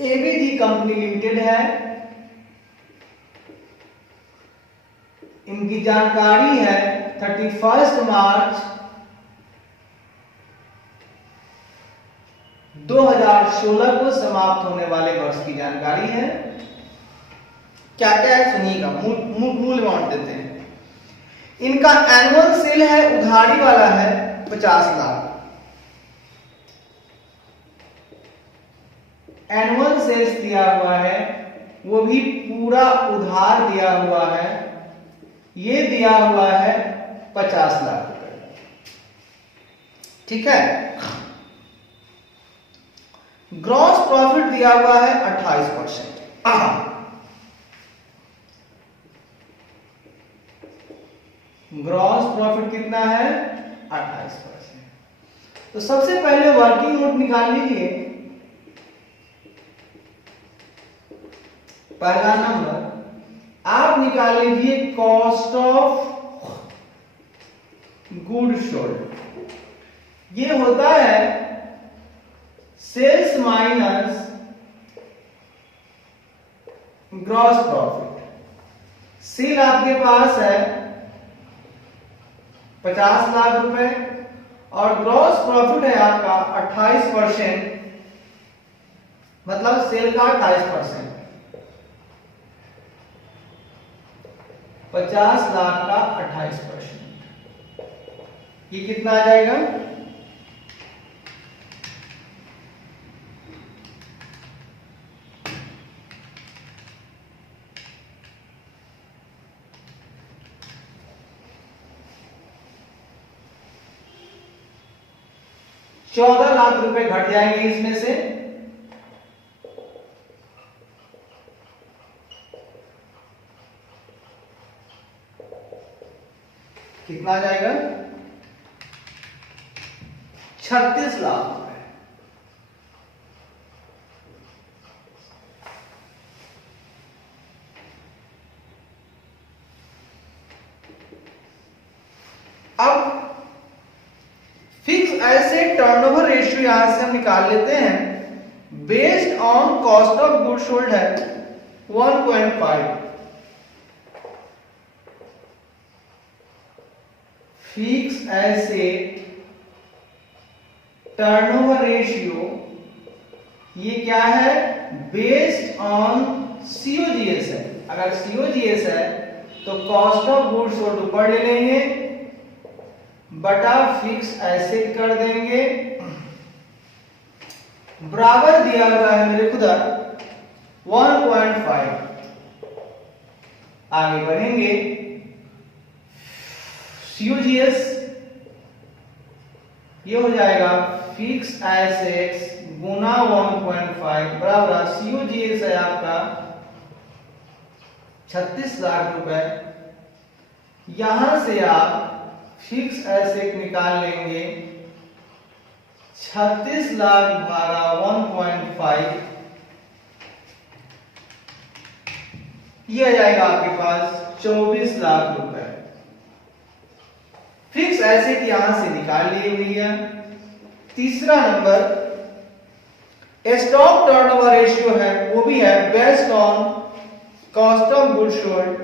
एबीजी कंपनी लिमिटेड है, इनकी जानकारी है 31 मार्च 2016 को समाप्त होने वाले वर्ष की जानकारी है। क्या क्या है सुनिएगा, मूल अमाउंट देते हैं। इनका एनुअल सेल है, उधारी वाला है 50 लाख, एनुअल सेल्स दिया हुआ है, वो भी पूरा उधार दिया हुआ है, ये दिया हुआ है 50 लाख रुपए। ठीक है, ग्रॉस प्रॉफिट दिया हुआ है 28%। ग्रॉस प्रॉफिट कितना है 28%। तो सबसे पहले वर्किंग नोट निकाल लीजिए। पहला नंबर आप निकाल लीजिए कॉस्ट ऑफ गुड सोल्ड। ये होता है sales minus gross profit. Sale आपके पास है 50 लाख रुपए और ग्रॉस प्रॉफिट है आपका 28%, मतलब सेल का 28%, 50 लाख का 28%, ये कितना आ जाएगा? 14 लाख रुपए घट जाएंगे इसमें से। कितना आ जाएगा? 36 लाख रुपए। अब फिक्स एसेट टर्नओवर रेशियो यहां से हम निकाल लेते हैं। Based on cost of goods sold है 1.5। फिक्स एसेट टर्नओवर रेशियो ये क्या है? बेस्ड ऑन सीओजीएस है। अगर सीओजीएस है तो कॉस्ट ऑफ गुड्स सोल्ड ऊपर ले लेंगे बटा फिक्स एसेट कर देंगे, बराबर दिया हुआ है मेरे खुदा 1.5। आगे बढ़ेंगे। सीओजीएस ये हो जाएगा फिक्स एसेट्स गुना 1.5 बराबर सीओजीएस है आपका 36 लाख रुपए। यहां से आप फिक्स एसेट निकाल लेंगे 36 लाख भागा 1.5, ये आ जाएगा आपके पास 24 लाख रुपए। फिक्स एसेट यहां से निकाल ली हुई है। तीसरा नंबर स्टॉक टर्नओवर रेशियो है, वो भी है based on cost of goods sold.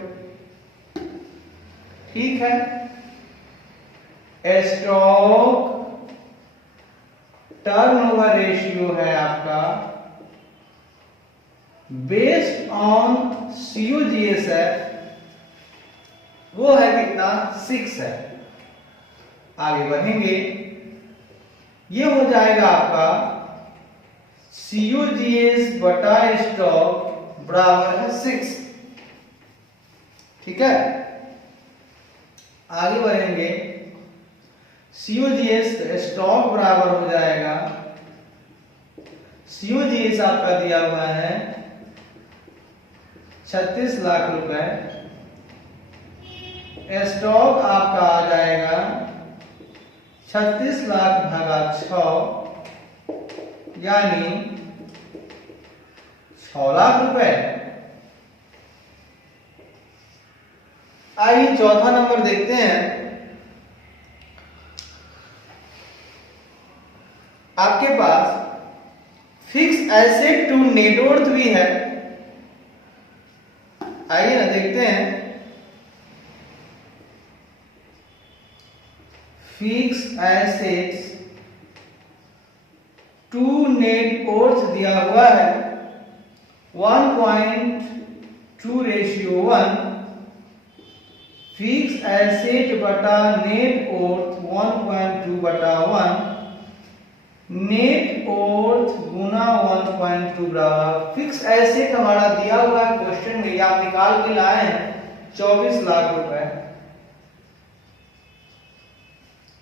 ठीक है, स्टॉक टर्नओवर रेशियो है आपका बेस्ड ऑन सीओजीएस है, वो है कितना? 6 है। आगे बढ़ेंगे। ये हो जाएगा आपका सीओजीएस बटा स्टॉक बराबर है 6। ठीक है, आगे बढ़ेंगे। सीओजीएस स्टॉक बराबर हो जाएगा, सीओजीएस आपका दिया हुआ है 36 लाख रुपए, स्टॉक आपका आ जाएगा 36 लाख भागा 6 यानी 6 लाख रुपए। आइए चौथा नंबर देखते हैं। आपके पास फिक्स एसेट टू नेटवर्थ भी है। आइए ना देखते हैं। फिक्स एसेट्स टू नेटवर्थ दिया हुआ है 1.2:1। फिक्स एसेट बटा नेटवर्थ 1.2/1, नेटवर्थ गुना 1.2 बराबर फिक्स एसेट हमारा दिया हुआ है क्वेश्चन में, आप निकाल के लाए हैं 24 लाख रुपए।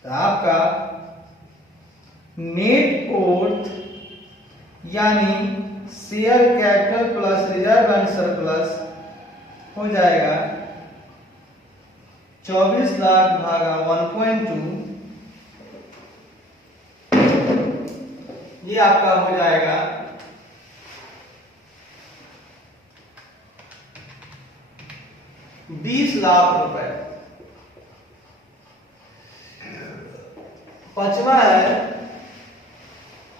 तो आपका नेटवर्थ यानी share capital plus reserve and surplus हो जाएगा 24 लाख भागा 1.2, ये आपका हो जाएगा 20 लाख रुपए। पांचवा है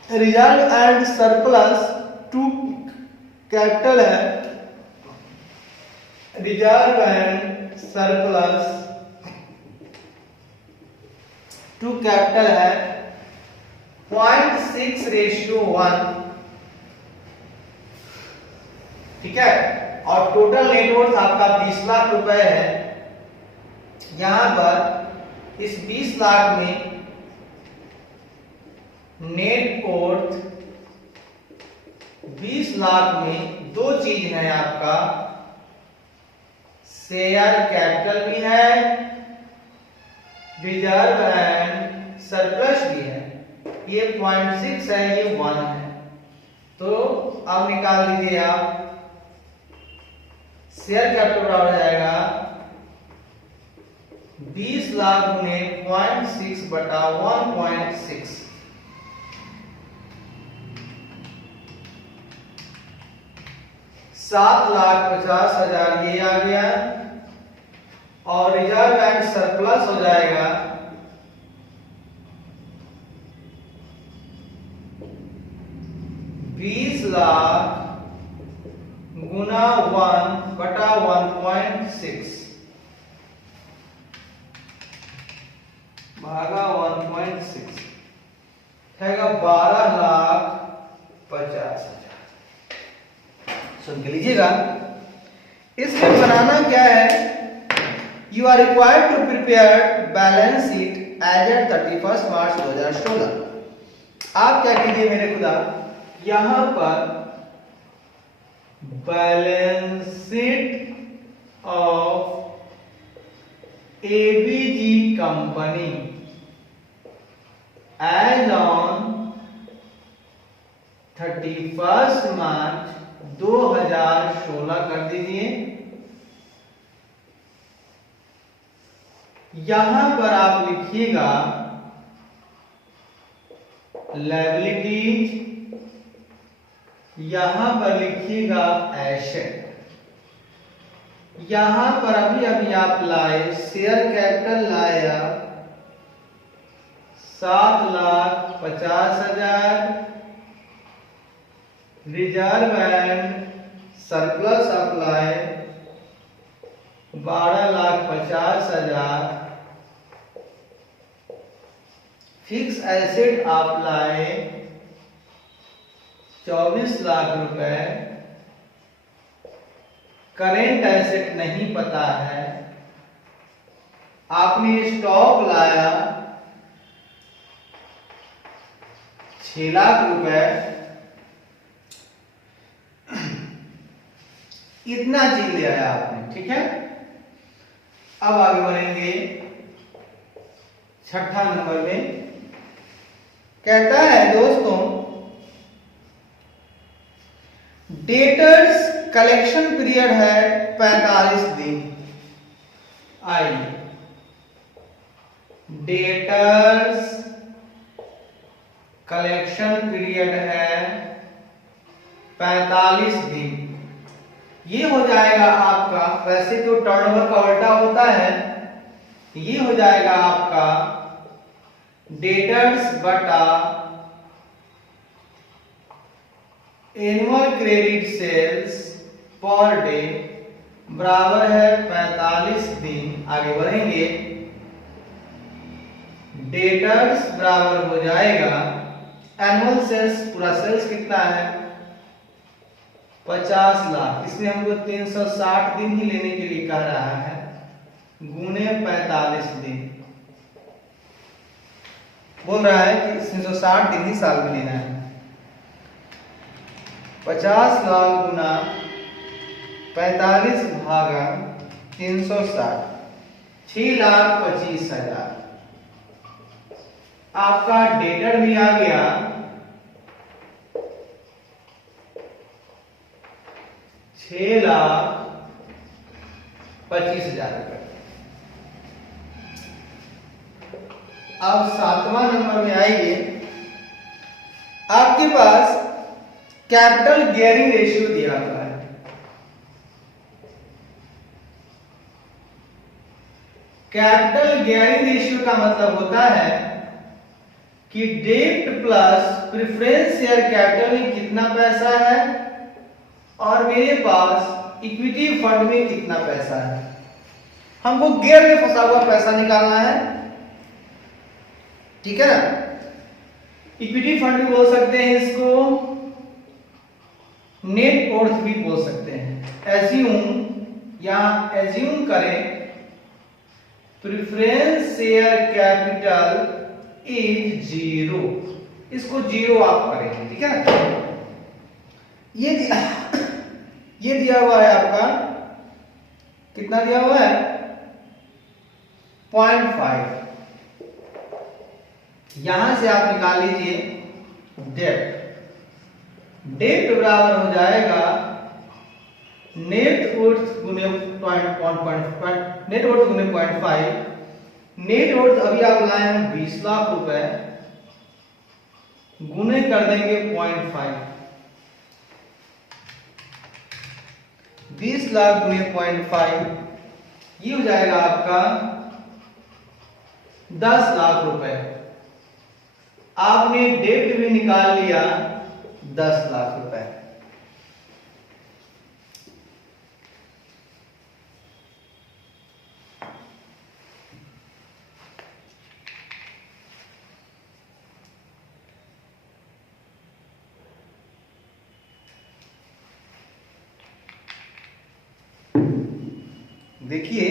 reserve and surplus to capital है, reserve and surplus to capital है 0.6:1। ठीक है, और टोटल नेटवर्थ आपका 20 लाख रुपए है। यहां पर इस 20 लाख में नेटवर्थ 20 लाख में दो चीज है आपका, शेयर कैपिटल भी है, रिजर्व एंड सरप्लस भी है। ये 0.6 है, ये 1 है। तो अब निकाल लीजिए आप, शेयर कैपिटल बराबर हो जाएगा 20 लाख गुने 0.6 बटा 1.6। $7,50,000 ये आ गया, और रिजर्व एंड सरप्लस हो जाएगा 20 लाख गुना 1 बटा 1.6 भागा 1.6 है 12,50,000। सुन के लीजिएगा, इसमें बनाना क्या है, you are required to prepare balance sheet as at 31 March 2016। आप क्या कीजिए मेरे खुदा, यहां पर balance sheet of ABG company as on 31 March 2016 कर दीजिए। यहां पर आप लिखिएगा लायबिलिटीज, यहां पर लिखिएगा एसेट। यहां पर अभी आप लाए शेयर कैपिटल लाया 7,50,000, reserve and surplus apply 12,50,000, fix asset आप लाए 24 लाख रुपए, करेंट एसेट नहीं पता है, आपने स्टॉक लाया 6 लाख रुपए, इतना चीज ले आया आपने, ठीक है। अब आगे बढ़ेंगे, छठा नंबर में कहता है दोस्तों, डेटर्स कलेक्शन पीरियड है 45 दिन। आइए, डेटर्स कलेक्शन पीरियड है 45 दिन। ये हो जाएगा आपका, वैसे तो टर्नओवर का उल्टा होता है, ये हो जाएगा आपका डेटर्स बटा annual credit sales per day बराबर है 45 दिन। आगे बढ़ेंगे, डेटर्स बराबर हो जाएगा एनुअल सेल्स, पूरा सेल्स कितना है 50 लाख, इसमें हमको 360 दिन ही लेने के लिए कह रहा है, गुने 45 दिन बोल रहा है कि 360 दिन ही साल में लेना है। 50 लाख गुना 45 भागा 360, 6,25,000। आपका डेटर भी आ गया 6,25,000 रुपए। अब 7वां नंबर में आइए, आपके पास कैपिटल गियरिंग रेशियो दिया हुआ है। कैपिटल गियरिंग रेशियो का मतलब होता है कि debt plus preference share capital में कितना पैसा है और मेरे पास इक्विटी फंड में कितना पैसा है। हमको गियर में फंसा हुआ पैसा निकालना है, ठीक है ना। इक्विटी फंड भी बोल सकते हैं इसको, नेट वर्थ भी बोल सकते हैं। एज्यूम या एज्यूम करें प्रेफरेंस शेयर कैपिटल इज 0, इसको 0 आप करेंगे, ठीक है ना। ये दिया हुआ है आपका, कितना दिया हुआ है 0.5, यहां से आप निकाल लीजिए डेप्ट। डेप्ट बराबर हो जाएगा नेट वर्थ गुने नेट वर्थ गुने 0.5। नेट वर्थ अभी आप लाए हैं 20 लाख रुपए, गुने कर देंगे 0.5। 20 लाख गुने 0.5 ये हो जाएगा आपका 10 लाख रुपए। आपने डेब्ट भी निकाल लिया 10 लाख रुपए। देखिए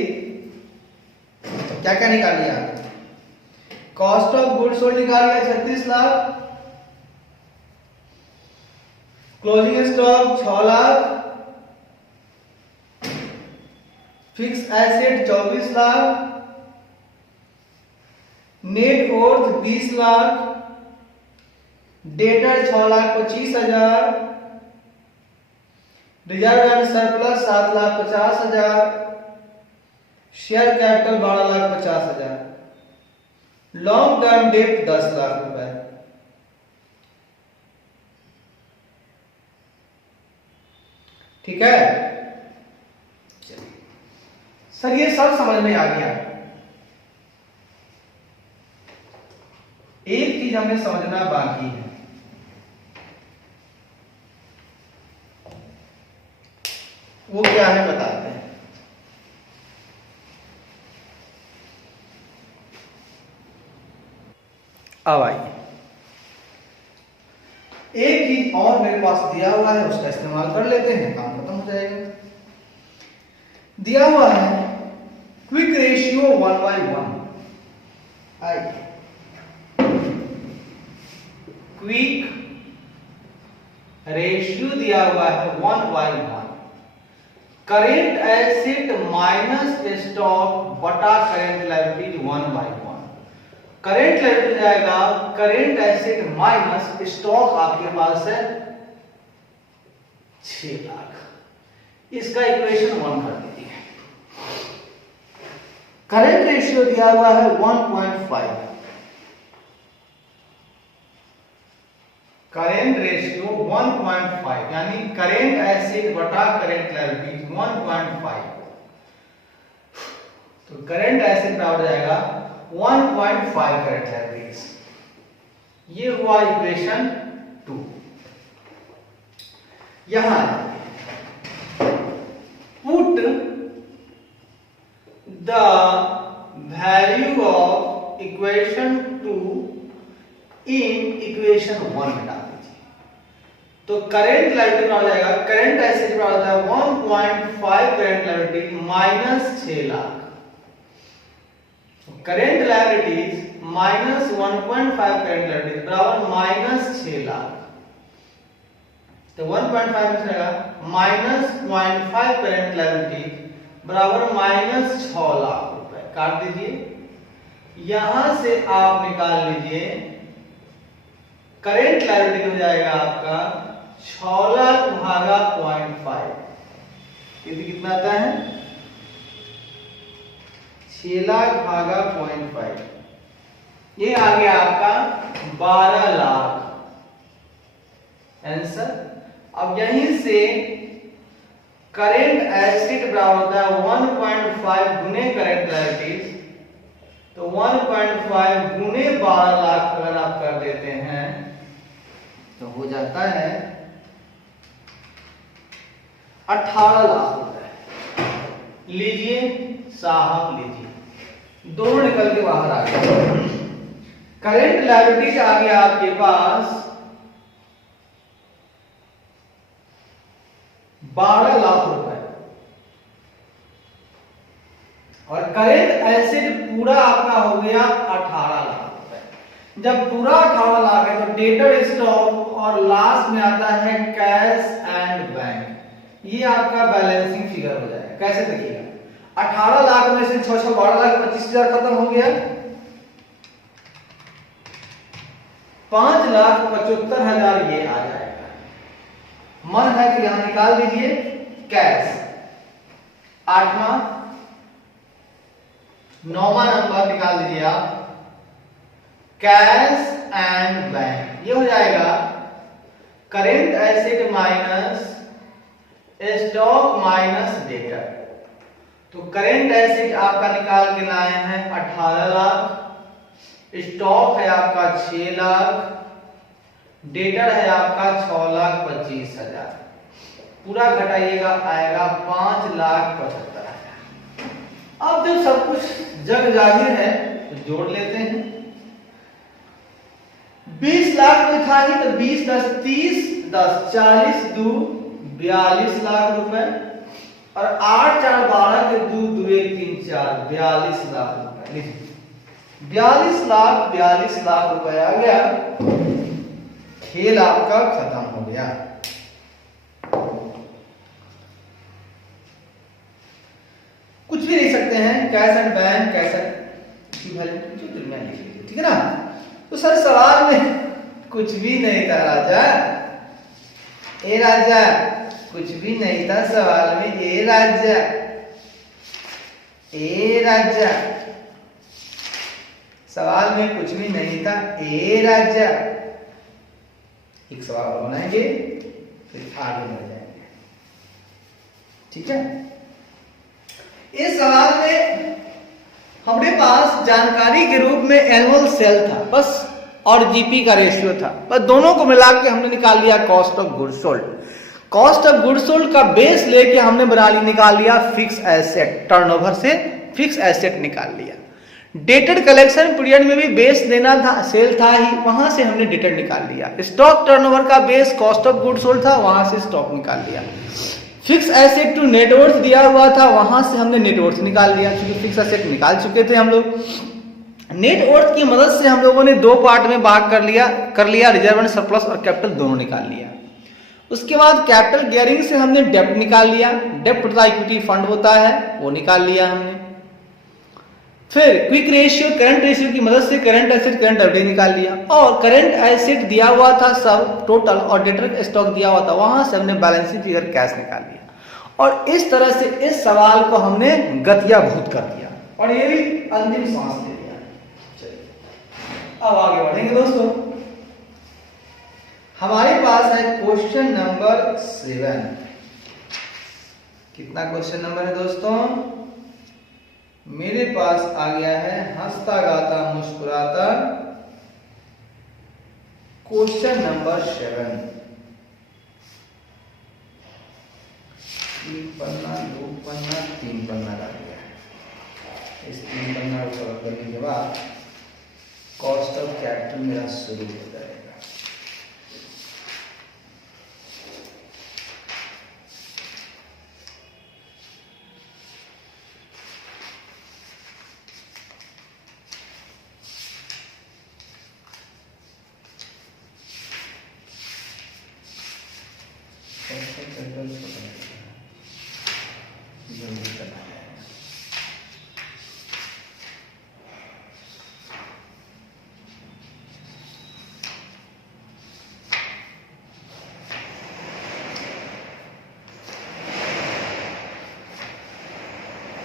क्या क्या निकाल लिया। कॉस्ट ऑफ गुड्स सोल्ड निकाल लिया 36 lakh, closing stock 6 lakh, fix asset 24 lakh, net worth 20 lakh, debtor 6,25,000, reserve and surplus 7,50,000, share capital 12,50,000, long term debt 10 lakh रुपए। ठीक है सर, ये सब समझ में आ गया। एक चीज हमें समझना बाकी है, वो क्या है बताते हैं। अब आइए, एक चीज और मेरे पास दिया हुआ है, उसका इस्तेमाल कर लेते हैं, काम खत्म हो जाएगा। दिया हुआ है क्विक रेशियो 1/1। आइए, क्विक रेशियो दिया हुआ है 1/1। करेंट एसेट माइनस स्टॉक बटा करेंट लायबिलिटी 1/1। करेंट लायबिलिटी जाएगा करेंट एसेट माइनस स्टॉक आपके पास है 6 लाख। इसका इक्वेशन 1 कर दीजिए। करेंट रेशियो दिया हुआ है 1.5। करेंट रेशियो 1.5 यानी करेंट एसेट बटा करेंट लायबिलिटी 1.5। तो करेंट एसेट बराबर हो जाएगा 1.5 करेंट लायबिलिटीज। ये हुआ इक्वेशन 2। यहां put the value of equation 2 in equation 1 में डाल दीजिए। तो करेंट लायबिलिटी हो जाएगा, करेंट एसेट बराबर होता है 1.5 current liability minus 6 lakh. Current liabilities minus 1.5 current liabilities बराबर माइनस 6 लाख। तो 1.5 में जाएगा माइनस 0.5 करेंट लायबिलिटी बराबर माइनस 6 लाख रुपए। काट दीजिए, यहां से आप निकाल लीजिए करेंट लायबिलिटी हो जाएगा आपका 6 लाख भागा 0.5। कितना आता है 6 लाख भागा 0.5। ये आ गया आपका 12 लाख आंसर। अब यहीं से करेंट एसेट बराबर होता है 1.5 गुने करेंट लायबिलिटीज। तो 1.5 गुने 12 लाख अगर आप कर देते हैं तो हो जाता है 18 लाख रुपए। लीजिए साहब लीजिए, दोनों निकल के बाहर आ गए। करेंट लायबिलिटीज आ गया आपके पास 12 लाख रुपए और करेंट एसेट पूरा आपका हो गया 18 लाख रुपए। जब पूरा 18 लाख है तो डेटर स्टॉक और लास्ट में आता है कैश एंड बैंक। ये आपका बैलेंसिंग फिगर हो जाएगा। कैसे देखिएगा, 18 लाख में से 6 12 लाख 25,000 खत्म हो गया। 5,75,000 ये आ जाएगा। मन है कि यहां निकाल दीजिए कैश। 8वां 9वां नंबर निकाल दीजिए आप, कैश एंड बैंक। ये हो जाएगा current asset minus stock minus debtor. तो करेंट एसेट आपका निकाल के लाए हैं 18 लाख, स्टॉक है आपका 6 लाख, डेटर है आपका 6,25,000। पूरा घटाइएगा आएगा 5,75,000। अब जब सब कुछ जग जाहिर है तो जोड़ लेते हैं। 20 लाख में था ही तो 20 10 30 10 40 2 42 लाख रुपए और 8 4 12 के 2 2 1 3 4 42 लाख रुपए। 42 लाख रुपए आ गया। खेल आपका खत्म हो गया। कुछ भी लिख सकते हैं, cash and bank, cash and equivalent, जो दिल में लिख लीजिए, ठीक है ना। तो सर सवाल में कुछ भी नहीं था राजा, ए राजा कुछ भी नहीं था सवाल में, ए राजा, ए राजा सवाल में कुछ भी नहीं था, ए राजा। एक सवाल और बनाएंगे फिर आगे बढ़ जाएंगे, ठीक है। इस सवाल में हमारे पास जानकारी के रूप में एनुअल सेल था बस और जीपी का रेशियो था बस, दोनों को मिला के हमने निकाल लिया cost of goods sold. Cost of goods sold का बेस लेके हमने निकाल लिया फिक्स एसेट, टर्नओवर से फिक्स एसेट निकाल लिया। डेटेड कलेक्शन पीरियड में भी बेस देना था, सेल था ही, वहां से हमने डेटेड निकाल लिया। स्टॉक टर्नओवर का base cost of goods sold था, वहां से स्टॉक निकाल लिया। फिक्स एसेट टू नेटवर्थ दिया हुआ था, वहां से हमने नेटवर्थ निकाल लिया, क्योंकि फिक्स एसेट निकाल चुके थे हम लोग। नेटवर्थ की मदद से हम लोगों ने दो पार्ट में भाग कर लिया रिजर्व एंड सरप्लस और कैपिटल दोनों निकाल लिया। उसके बाद कैपिटल गियरिंग से हमने डेप्ट निकाल लिया, डेप्ट तथा इक्विटी फंड होता है वो निकाल लिया हमने। फिर क्विक रेशियो करंट रेशियो की मदद से करंट एसेट करंट एवरेज निकाल लिया, और करंट एसेट दिया हुआ था सब टोटल और डेटर स्टॉक दिया हुआ था, वहां से हमने बैलेंस शीट फिगर कैश निकाल लिया। और इस तरह से इस सवाल को हमने गतियाभूत कर दिया और ये भी अंतिम सांस ले लिया। चलिए अब आगे बढ़ेंगे दोस्तों। हमारे पास है क्वेश्चन नंबर 7। कितना क्वेश्चन नंबर है दोस्तों? मेरे पास आ गया है हंसता गाता मुस्कुराता क्वेश्चन नंबर 7। 1 पन्ना 2 पन्ना 3 पन्ना लग गया है। इस 3 पन्ना को कवर करने के बाद कॉस्ट ऑफ कैपिटल मेरा शुरू हो जाएगा।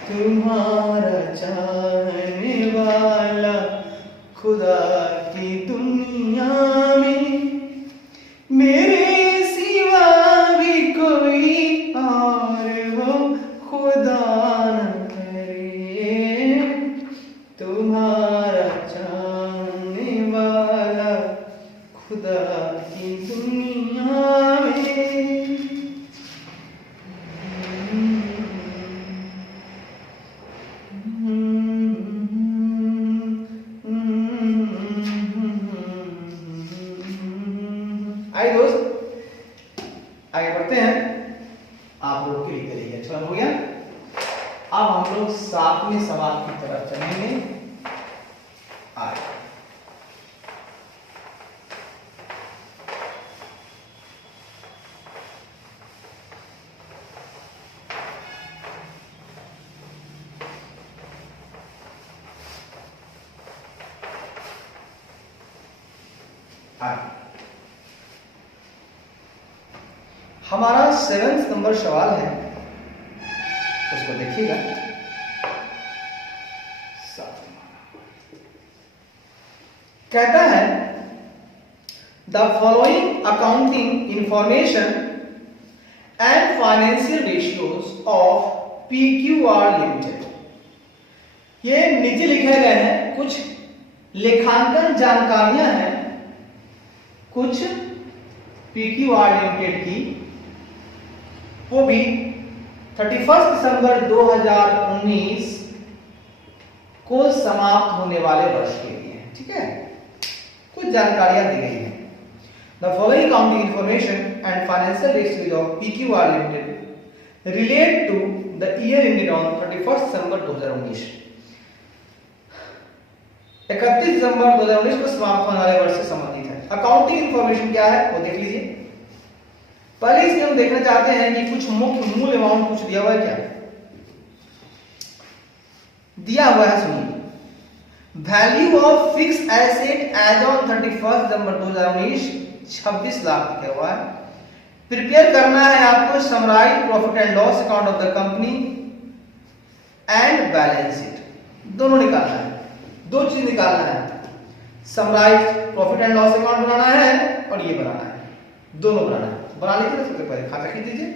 तुम्हारा चाहने वाला खुदा की दुनिया में मेरे सिवा भी कोई और हो खुदा न करे। तुम्हारा चाहने वाला खुदा की दुनिया में। आइए दोस्त आगे बढ़ते हैं। आप लोग के लिखते रहिए। अच्छा हो गया। अब हम लोग 7वें सवाल की तरफ चलेंगे। आइए हमारा 7 नंबर सवाल है, उसको देखिएगा। कहता है the following accounting information and financial ratios of PQR limited. ये नीचे लिखे गए हैं कुछ लेखांकन जानकारियां हैं कुछ PQR लिमिटेड की, वो भी 31 दिसंबर 2019 को समाप्त होने वाले वर्ष के लिए। ठीक है, कुछ जानकारियां दी गई हैं। The following accounting information and financial ratios of PQR limited relate to the year ended on 31 दिसंबर 2019। 31 दिसंबर 2019 को समाप्त होने वाले वर्ष से संबंधित है। अकाउंटिंग इंफॉर्मेशन क्या है वो देख लीजिए। पहले इसमें हम देखना चाहते हैं कि कुछ मुख्य मूल अमाउंट कुछ दिया हुआ है क्या दिया हुआ है। सुनिए, value of fix asset as on 31 दिसंबर 2019 26 लाख लिखा हुआ है। प्रिपेयर करना है आपको summarise profit and loss account of the company and balance sheet, दोनों निकालना है। दो चीज निकालना है, summarise profit and loss account बनाना है और ये बनाना है, दोनों बनाना है। बना लीजिए, सबसे पहले खाता लिख दीजिए,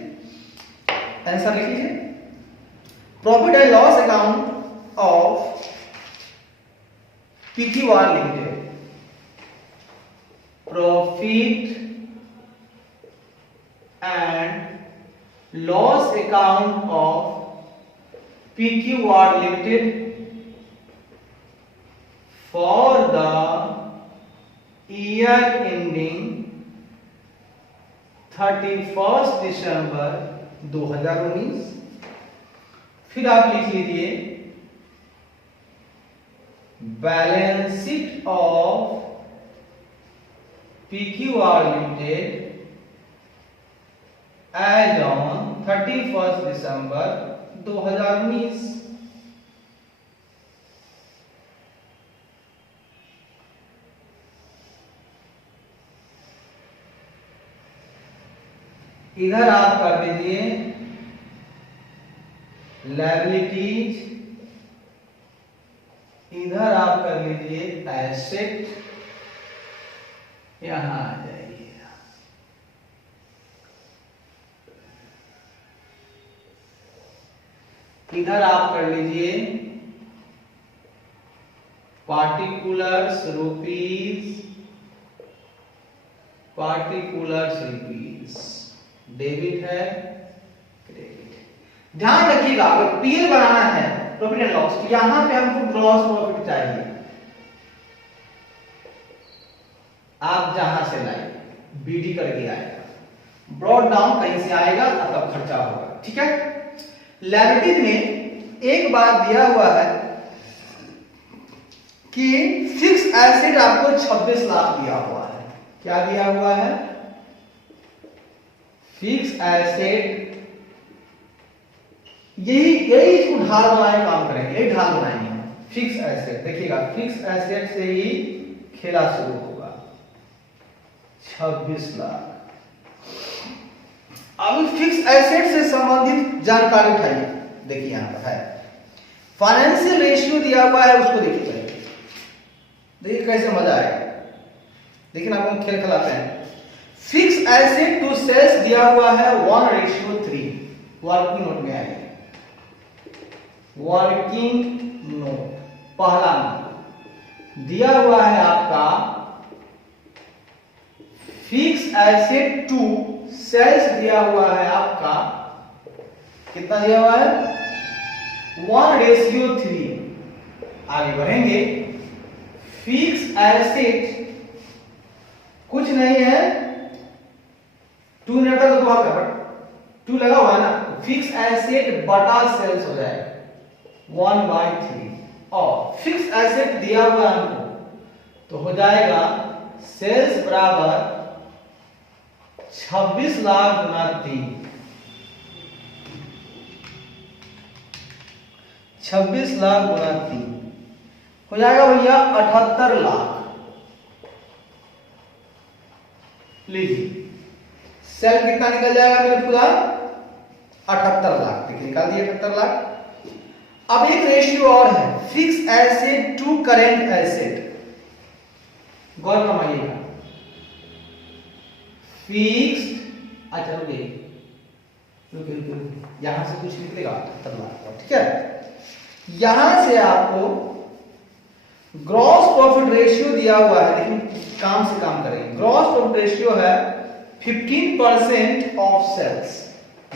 आंसर लिख लीजिए। Profit and loss account of PQR limited, profit and loss account of PQR limited for the year ending 31 दिसंबर 2019। फिर आप लिख लीजिए balance sheet of PQR limited as on 31 दिसंबर 2019। इधर आप कर दीजिए लायबिलिटीज, इधर आप कर लीजिए एसेट, यहां आ जाइए। इधर आप कर लीजिए particulars rupees, particulars rupees, debit है क्रेडिट। ध्यान रखिएगा, अगर पीएल बनाना है प्रॉफिट एंड लॉस, तो यहां पे हमको ग्रॉस प्रॉफिट चाहिए। आप जहां से लाए बीडी करके आएगा, ब्रॉड डाउन कहीं से आएगा तब खर्चा होगा। ठीक है, लायबिलिटीज में एक बात दिया हुआ है कि फिक्स एसेट आपको 26 लाख दिया हुआ है। क्या दिया हुआ है? फिक्स एसेट, यही इसको ढाल बनाए काम करेंगे, यही ढाल बनाएंगे। फिक्स एसेट देखिएगा, फिक्स एसेट से ही खेला शुरू होगा। 26 लाख। अब फिक्स एसेट से संबंधित जानकारी उठाइए। देखिए यहां पर है फाइनेंशियल रेशियो दिया हुआ है, उसको देखिए। देखिए कैसे मजा आएगा। देखिए ना, हम खेल खिलाते हैं। फिक्स एसेट टू सेल्स दिया हुआ है 1:3, वर्किंग नोट में आएगा। वर्किंग नोट पहला नोट दिया हुआ है आपका फिक्स एसेट टू सेल्स दिया हुआ है आपका, कितना दिया हुआ है? 1:3। आगे बढ़ेंगे, फिक्स एसेट कुछ नहीं है, 2 मिनट का तो बहुत है, 2 लगा हुआ है ना, फिक्स एसेट बटा सेल्स हो जाएगा 1/3। और फिक्स एसेट दिया हुआ है हमको, तो हो जाएगा सेल्स बराबर 26 लाख गुना 3, 26 लाख गुना 3 हो जाएगा भैया 78 लाख। लीजिए सेल कितना निकल जाएगा मेरे पूरा 78 लाख, देखिए निकाल दिए 78 लाख। अब एक रेशियो और है, fix asset to current asset, गौर फरमाइएगा। फिक्स्ड, अच्छा रुकिए यहां से कुछ निकलेगा 78 लाख, ठीक है। यहां से आपको ग्रॉस प्रॉफिट रेशियो दिया हुआ है, लेकिन काम से काम करेंगे। ग्रॉस प्रॉफिट रेशियो है 15% ऑफ सेल्स।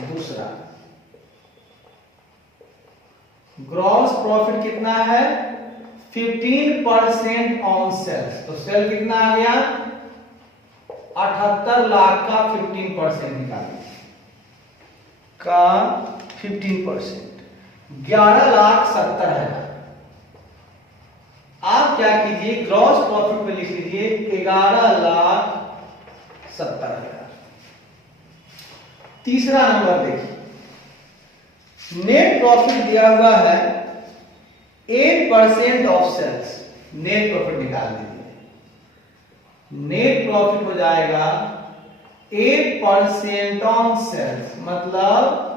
दूसरा ग्रॉस प्रॉफिट कितना है 15% ऑन सेल्स, तो सेल कितना आ गया 78 लाख का 15% निकालिए का 15%, 11,70,000। आप क्या कीजिए ग्रॉस प्रॉफिट पे लिख लीजिए 11,70,000। तीसरा नंबर देखिए, नेट प्रॉफिट दिया हुआ है 8% ऑफ सेल्स, नेट प्रॉफिट निकाल दीजिए। नेट प्रॉफिट हो जाएगा 8% ऑन सेल्स, मतलब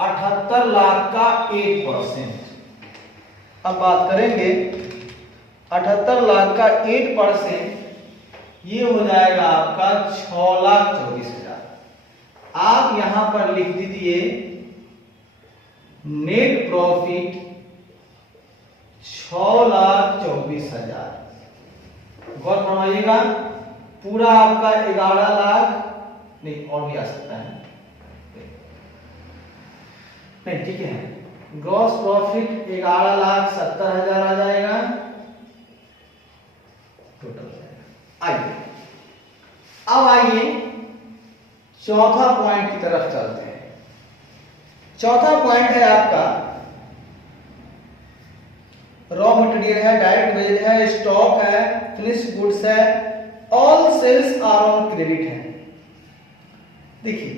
78 लाख का 8%। अब बात करेंगे 78 लाख का 8%, ये हो जाएगा आपका 6,24,000। आप यहां पर लिख दीजिए नेट प्रॉफिट 6,24,000। गौर फरमाइएगा, पूरा आपका 11 लाख नहीं, और भी आ सकता है नहीं, ठीक है। ग्रॉस प्रॉफिट 11,70,000 आ जाएगा टोटल। आइए अब आइए चौथा पॉइंट की तरफ चलते हैं। चौथा पॉइंट है आपका रॉ मटेरियल है, डायरेक्ट वेज है, स्टॉक है, फिनिश्ड गुड्स है, all sales are on credit है। देखिए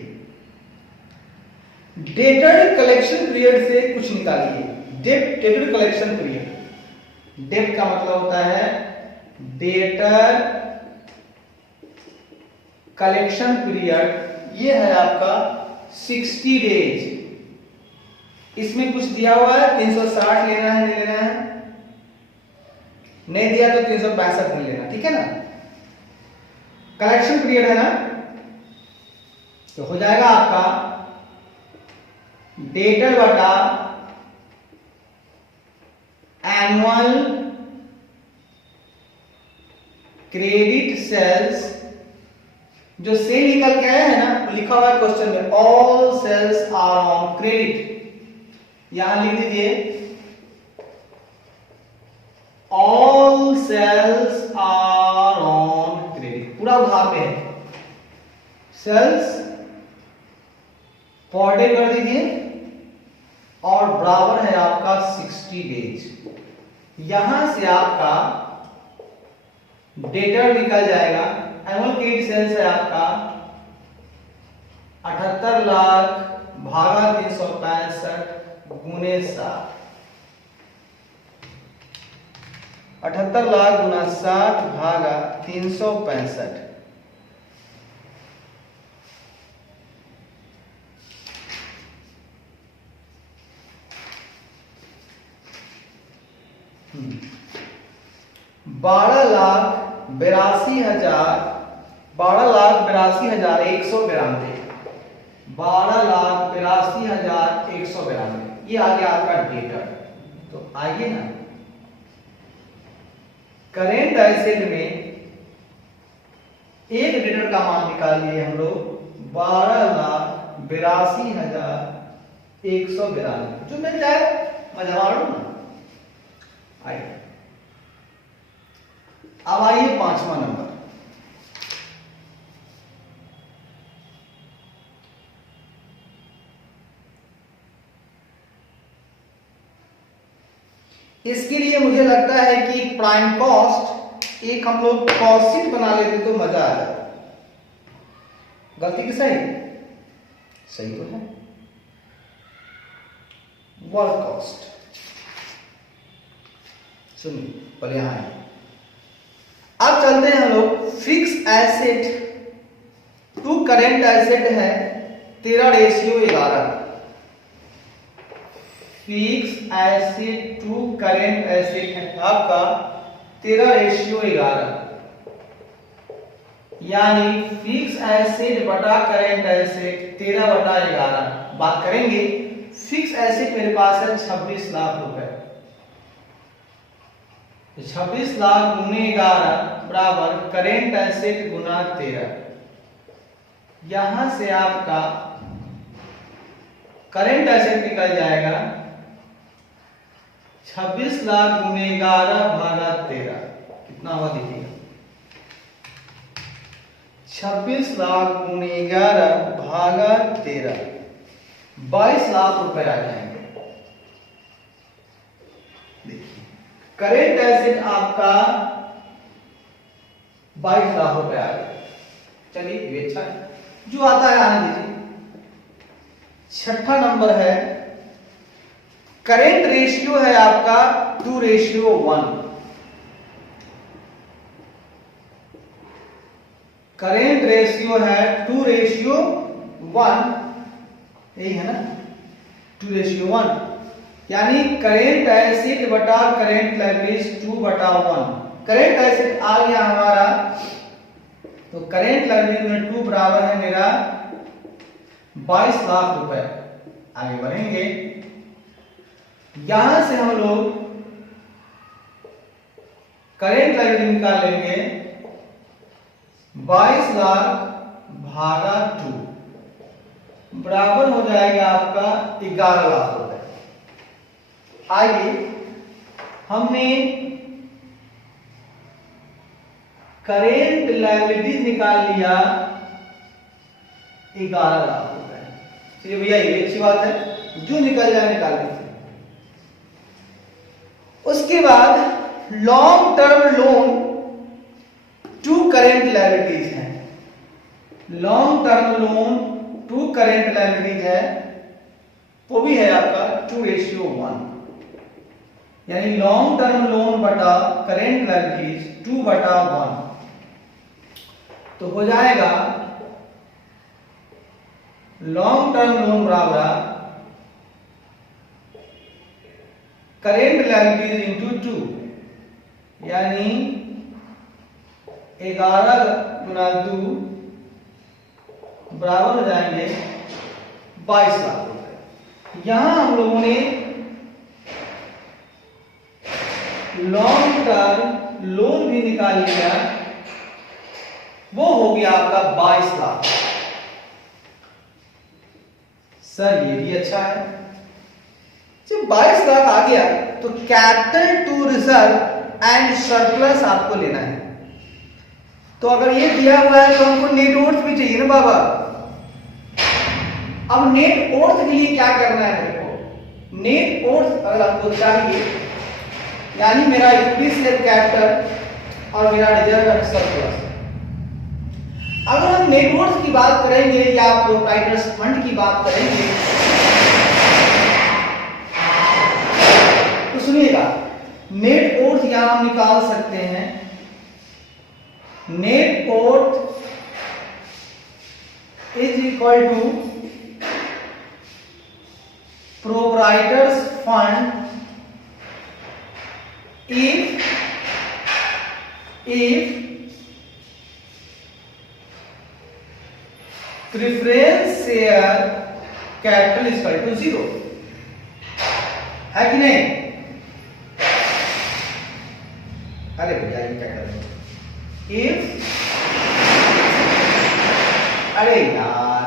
डेटेड कलेक्शन पीरियड से कुछ निकालिए। डेटेड कलेक्शन पीरियड, डेट का मतलब होता है डेटर कलेक्शन पीरियड, ये है आपका 60 डेज। इसमें कुछ दिया हुआ है 360 लेना है, नहीं लेना है, नहीं दिया तो 365 नहीं लेना, ठीक है ना। कलेक्शन पीरियड है ना, तो हो जाएगा आपका डेटर बटा एनुअल क्रेडिट सेल्स। जो से निकल के आया है ना, तो लिखा हुआ है क्वेश्चन में all sales are on credit, यहां लिख दीजिए all sales are on credit, पूरा उधार पे है। सेल्स पर डे कर दीजिए और बराबर है आपका 60 डेज। यहां से आपका डेटर निकल जाएगा, एनुअल क्रेडिट सेल्स है आपका 78 लाख भागा 365 गुने 7, 78 लाख गुना 60 भागा 365। बारह लाख बिरासी हजार 12,82,192, 12,82,192, ये आ गया आपका डेटर। तो आइए ना करेंट एसेट में एक डेटर का मान निकालिए हम लोग 12,82,192, जो मिल जाए मजा मारो ना। आइए अब आइए पांचवा नंबर, इसके लिए मुझे लगता है कि प्राइम कॉस्ट एक हम लोग कॉस्ट शीट बना लेते तो मजा आ जाए। गलती की सही? सही तो है। वर्क कॉस्ट, सुनिए पहले यहां आइए। अब चलते हैं हम लोग fix asset to current asset है तेरा ratio 11। Fix asset to current asset है आपका तेरा रेशियो 11, यानी फिक्स एसेट बटा करेंट एसेट 13/11। बात करेंगे, फिक्स एसेट मेरे पास है 26 लाख रुपए, 26 लाख गुने 11 बराबर करेंट एसेट गुना 13। यहां से आपका करेंट एसेट निकल जाएगा 26 लाख गुने 11 भागा 13। कितना हुआ देखिए, 26 लाख गुने 11 भागा 13, 22 लाख रुपए आ जाएंगे। देखिए करेंट एसेट आपका 22 लाख रुपए आ गया। चलिए ये अच्छा है, जो आता है आने दीजिए। छठा नंबर है, करेंट रेशियो है आपका 2:1। करेंट रेशियो है 2:1, यही है ना, 2:1, यानी करेंट एसेट बटा करेंट लायबिलिटीज 2/1। करेंट एसेट आ गया हमारा, तो करेंट लायबिलिटीज में 2 बराबर है मेरा 22 लाख रुपए। आगे बढ़ेंगे, यहां से हम लोग करेंट लायबिलिटी निकाल लेंगे, 22 लाख भागा 2 बराबर हो जाएगा आपका 11 लाख रुपए। आगे हमने करेंट लायबिलिटीज निकाल लिया 11 लाख रुपए। चलिए भैया ये अच्छी बात है, जो निकल जाए निकाल लीजिए। उसके बाद long term loan to current liabilities है। Long term loan to current liabilities है, वो भी है आपका 2:1, यानी लॉन्ग टर्म लोन बटा करेंट लायबिलिटीज 2/1। तो हो जाएगा लॉन्ग टर्म लोन बराबर करेंट लायबिलिटीज इंटू 2, यानी 11 गुना 2 बराबर हो जाएंगे 22 लाख रुपए। यहां हम लोगों ने लॉन्ग टर्म लोन भी निकाल लिया, वो हो गया आपका 22 लाख। सर ये भी अच्छा है, जब 22 लाख आ गया तो capital to reserve and surplus आपको लेना है। तो अगर ये दिया हुआ है तो हमको नेट वर्थ भी चाहिए ना बाबा। अब नेट वर्थ के लिए क्या करना है मेरे को? नेट वर्थ अगर आपको चाहिए, यानी मेरा इक्विटी शेयर कैपिटल और मेरा रिजर्व एंड सरप्लस। अगर हम नेट वर्थ की बात करेंगे या प्रोप्राइटर्स फंड की बात करेंगे तो सुनिएगा, नेट वर्थ यहां हम निकाल सकते हैं। Net worth is equal to proprietors fund if preference share capital is equal to 0, है कि नहीं? अरे भैया ये क्या कर रहे हो? इफ, अरे यार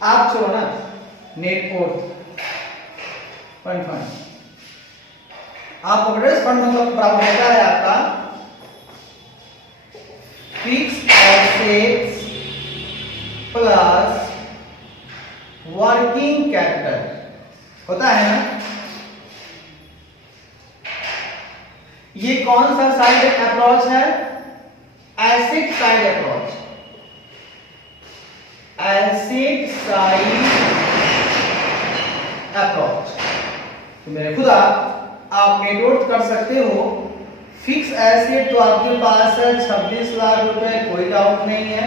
आप छोड़ो ना, नेट वर्थ फंड आप प्रोप्राइटर्स फंड मतलब बराबर होता है आपका fix assets plus working capital होता है ना। ये कौन सा साइड अप्रोच है? Asset side approach. Asset side approach. तो मेरे खुदा आप नेट वर्थ कर सकते हो फिक्स एसेट तो आपके पास है 26 लाख रुपए, कोई डाउट नहीं है।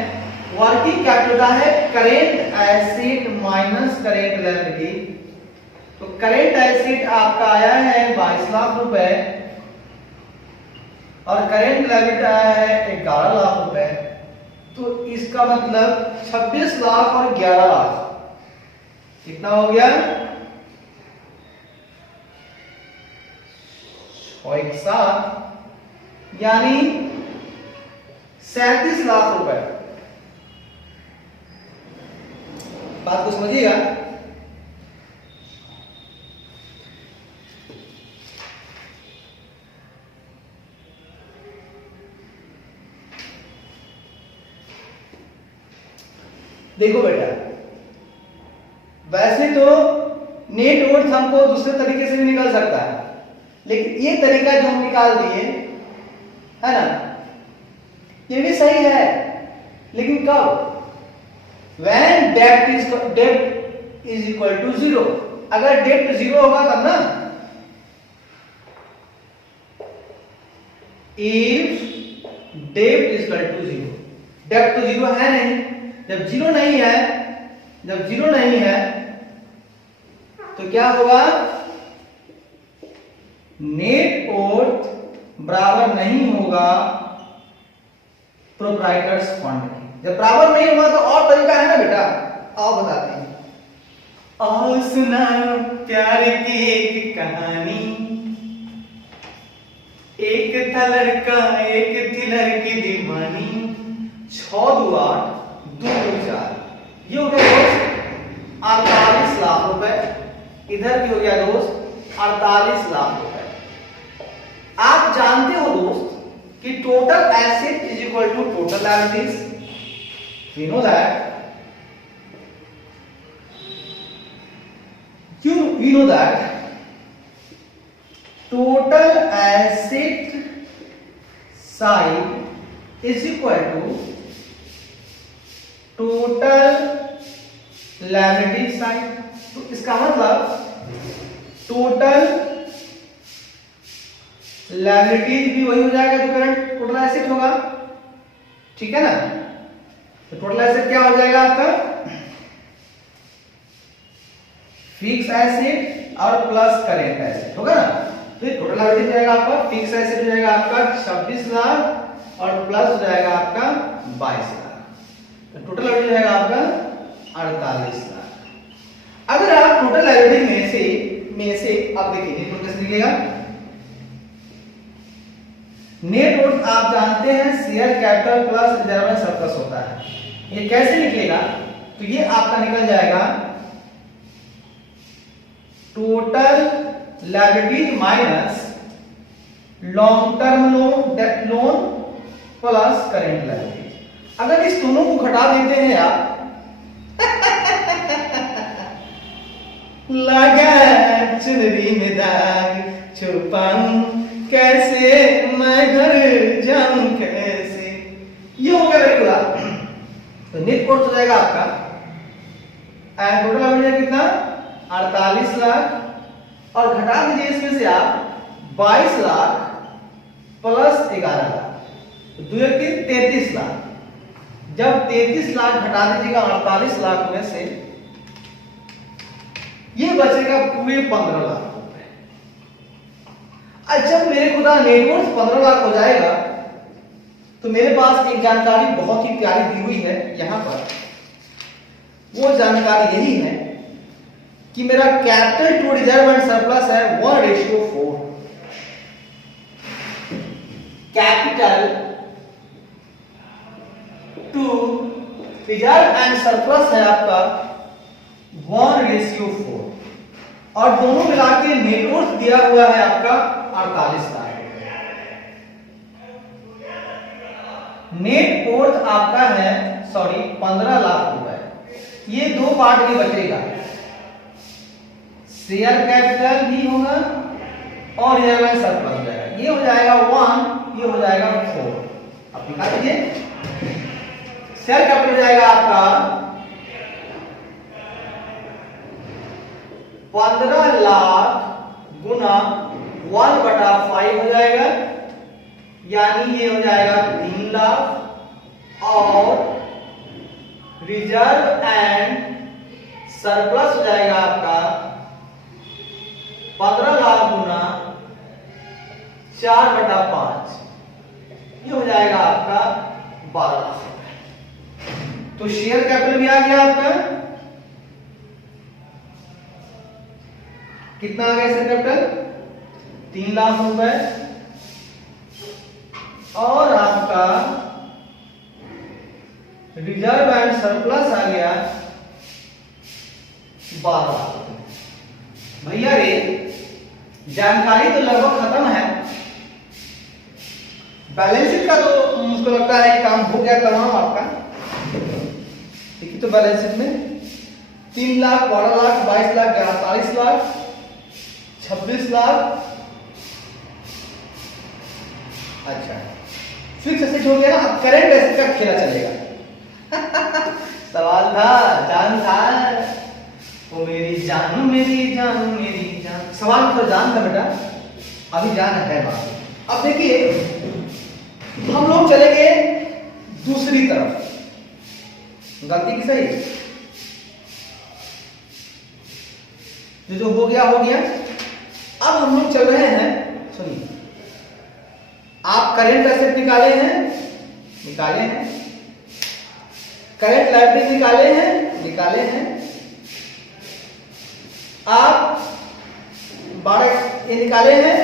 वर्किंग कैपिटल है current asset minus current liability, तो करेंट एसेट आपका आया है 22 लाख रुपए और करेंट लायबिलिटी आया है 11 लाख रुपए, तो इसका मतलब 26 लाख और 11 लाख कितना हो गया? 7 यानी 37 लाख रुपए। बात को समझिएगा। देखो बेटा, वैसे तो नेट वर्थ हमको दूसरे तरीके से भी निकल सकता है, लेकिन ये तरीका जो हम निकाल दिए है ना, ये भी सही है, लेकिन कब? When debt is equal to 0, अगर डेट 0 होगा तब ना। If debt is equal to 0, date तो 0 है नहीं, जब 0 नहीं है तो क्या होगा? नेट वर्थ बराबर नहीं होगा प्रोप्राइटर्स फंड के। जब बराबर नहीं होगा तो और तरीका है ना बेटा, आओ बताते हैं। आओ सुनाओ प्यार की एक कहानी, एक था लड़का एक थी लड़की दीवानी, 6 2 8 2 2 4, ये हो गया दोस्त 48 लाख रुपए, इधर भी हो गया दोस्त 48 लाख रुपए। आप जानते हो दोस्त कि total asset is equal to total liabilities, we know that we know that total asset side is equal to total liability side, तो इसका मतलब टोटल लायबिलिटीज भी वही हो जाएगा जो करंट टोटल एसेट होगा, ठीक है ना। तो टोटल एसेट क्या हो जाएगा आपका? फिक्स एसेट और प्लस करेंट एसेट होगा ना। तो टोटल लायबिलिटी हो जाएगा आपका, फिक्स एसेट हो जाएगा आपका 26 लाख और प्लस हो जाएगा आपका 22 लाख, तो टोटल लायबिलिटी हो जाएगा आपका 48 लाख। अगर आप टोटल लायबिलिटी में से आप देखिए नेट वर्थ कैसे निकलेगा। नेट वर्थ आप जानते हैं share capital plus reserve and surplus होता है। ये कैसे निकलेगा? तो ये आपका निकल जाएगा total liability minus long term loan plus current liability. अगर इस दोनों को घटा देते हैं आप लगा चुनरी में दाग छुपाऊं कैसे मैं घर जाऊं कैसे, ये हो गया मेरे खुदा। तो नेट वर्थ हो जाएगा आपका टोटल लायबिलिटी कितना? 48 लाख और घटा दीजिए इसमें से आप 22 लाख प्लस 11 लाख, तो 2 के 33 लाख। जब 33 लाख घटा दीजिएगा 48 लाख में से, ये बचेगा पूरे 15 लाख रुपए। अच्छा मेरे खुदा नेट वर्थ 15 लाख हो जाएगा, तो मेरे पास एक जानकारी बहुत ही प्यारी दी हुई है यहां पर। वो जानकारी यही है कि मेरा capital to reserve and surplus है 1:4। Capital to reserve and surplus है आपका 1:4 और दोनों मिला के नेट वर्थ दिया हुआ है आपका 48 लाख। नेट वर्थ आपका है 15 लाख रुपए। ये दो पार्ट में बचेगा, शेयर कैपिटल भी होगा और रिजर्व एंड सरप्लस हो जाएगा। ये हो जाएगा 1, ये हो जाएगा 4। अब निकाल दीजिए। शेयर कैपिटल हो जाएगा आपका 15 लाख गुना 1/5 हो जाएगा यानी ये हो जाएगा 3 लाख और रिजर्व एंड सरप्लस हो जाएगा आपका 15 लाख गुना 4/5, ये हो जाएगा आपका 12 लाख रुपए। तो शेयर कैपिटल भी आ गया आपका, कितना आ गया शेयर कैपिटल? 3 लाख रुपए और आपका रिजर्व एंड सरप्लस आ गया 12 लाख रुपए। भैया रे जानकारी तो लगभग खत्म है, बैलेंस शीट का तो मुझको लगता है कि काम हो गया तमाम आपका। देखिए तो बैलेंस शीट में 3 लाख, 12 लाख, 22 लाख, 43 लाख, 26 लाख। अच्छा फिक्स एसेट हो गया ना, अब करंट एसेट का खेला चलेगा। सवाल था, जान था, ओ मेरी जान मेरी जान मेरी जान। सवाल तो जान था बेटा, अभी जान है बात। अब देखिए हम लोग चले गए दूसरी तरफ, गलती की सही, जो हो गया हो गया। अब हम लोग चल रहे हैं, सुनिए, आप करेंट एसेट निकाले हैं, करेंट लायबिलिटी निकाले हैं, आप 12 ये निकाले हैं,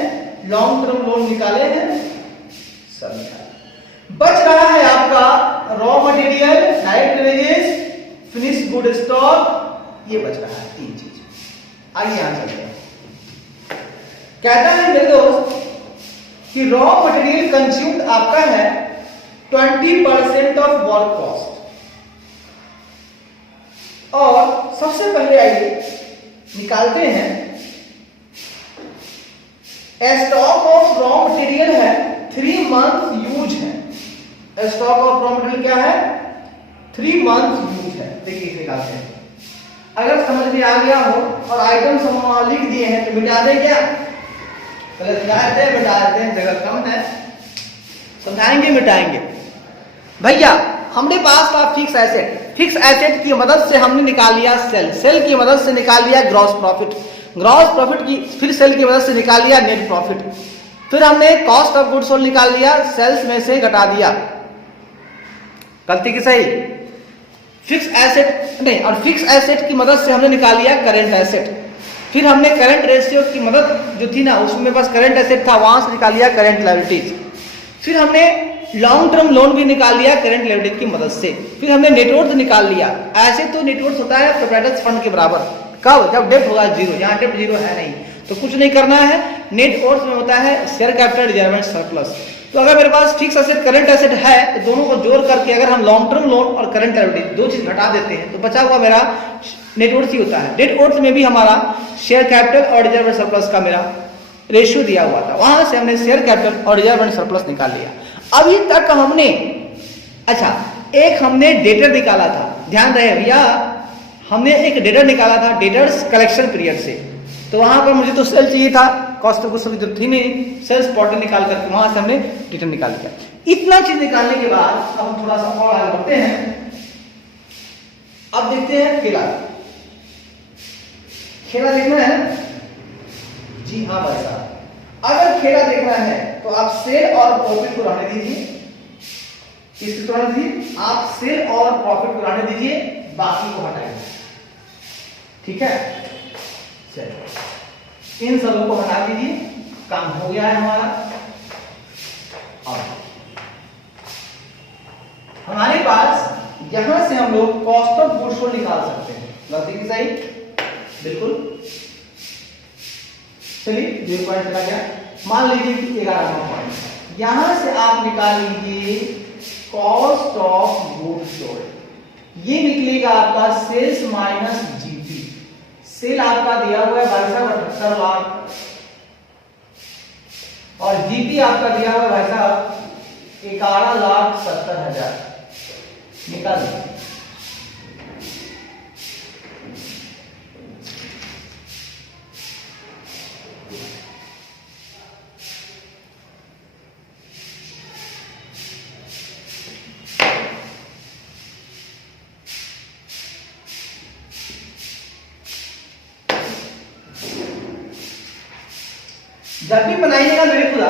लॉन्ग टर्म लोन निकाले हैं, सब निकाले। बच रहा है आपका raw material, direct wages, finish good stock, ये बच रहा है 3 चीज। आइए यहां चलते हैं। कहता है मेरे दोस्त कि रॉ मटेरियल कंज्यूम्ड आपका है 20% ऑफ वर्क कॉस्ट। और सबसे पहले आइए निकालते हैं, स्टॉक ऑफ रॉ मटेरियल है 3 मंथ यूज है। स्टॉक ऑफ रॉ मटेरियल क्या है? 3 मंथ यूज है। देखिए निकालते हैं, अगर समझ में आ गया हो और आइटम समूह लिख दिए हैं तो मिटा दें क्या? पहले मिटा देते हैं, जगह कम है, समझाएंगे मिटाएंगे। भैया हमने पास था फिक्स एसेट, फिक्स एसेट की मदद से हमने निकाल लिया सेल, सेल की मदद से निकाल लिया ग्रॉस प्रॉफिट, ग्रॉस प्रॉफिट की फिर सेल की मदद से निकाल लिया नेट प्रॉफिट, फिर हमने कॉस्ट ऑफ गुड्स सोल्ड निकाल लिया, सेल्स में से घटा दिया। गलती की सही? फिक्स एसेट नहीं, और फिक्स एसेट की मदद से हमने निकाल लिया करंट एसेट, फिर हमने करंट रेशियो की मदद जो थी ना उसमें बस करंट एसेट था, वहां से निकाल लिया करंट लायबिलिटीज, फिर हमने लॉन्ग टर्म लोन भी निकाल लिया करंट लायबिलिटी की मदद से, फिर हमने नेटवर्थ निकाल लिया। ऐसे तो नेटवर्थ होता है प्रोप्राइटर्स फंड के बराबर, कब? जब डेप्ट होगा 0, यहाँ डेप्ट 0 है नहीं तो कुछ नहीं करना है। नेटवर्थ में होता है share capital, reserve and surplus. तो अगर मेरे पास फिक्स एसेट करंट एसेट है तो दोनों को जोड़ करके अगर हम लॉन्ग टर्म लोन और करंट लायबिलिटी 2 चीज घटा देते हैं तो बचा हुआ मेरा नेटवर्थ ही होता है। नेटवर्थ में भी हमारा शेयर कैपिटल और रिजर्व एंड सरप्लस का मेरा रेशियो दिया हुआ था, वहां से हमने शेयर कैपिटल और रिजर्व एंड सरप्लस निकाल लिया। अभी तक हमने, अच्छा एक हमने डेटर निकाला था, ध्यान रहे भैया, हमने एक डेटर निकाला था डेटर्स कलेक्शन पीरियड से, तो वहां पर मुझे तो सेल चाहिए था, कॉस्ट ऑफ गुड्स सोल्ड जो थी नहीं, सेल्स पॉर्टल निकाल करके वहां से हमने डेटर निकाल लिया। इतना चीज निकालने के बाद अब हम थोड़ा सा और आगे बढ़ते हैं। अब देखते हैं खेला, खेला देखना है? जी हाँ भाई साहब, अगर खेला देखना है तो आप सेल और प्रॉफिट को रहने दीजिए, किसको रहने दीजिए? आप सेल और प्रॉफिट को रहने दीजिए, बाकी को हटाइए, ठीक है? चलिए इन सबों को हटा दीजिए, काम हो गया है हमारा। अब हमारे पास यहां से हम लोग कॉस्ट ऑफ गुड्स सोल्ड निकाल सकते हैं। गलती की सही? बिल्कुल। चलिए 0 पॉइंट चला गया, मान लीजिए कि 11वां पॉइंट, यहां से आप निकाल लीजिए कॉस्ट ऑफ गुड्स सोल्ड, ये निकलेगा आपका सेल्स माइनस जीपी। सेल आपका दिया हुआ है भाई साहब 78 लाख और जीपी आपका दिया हुआ है भाई साहब 11,70,000, निकाल लीजिए। जब भी बनाइएगा मेरे खुदा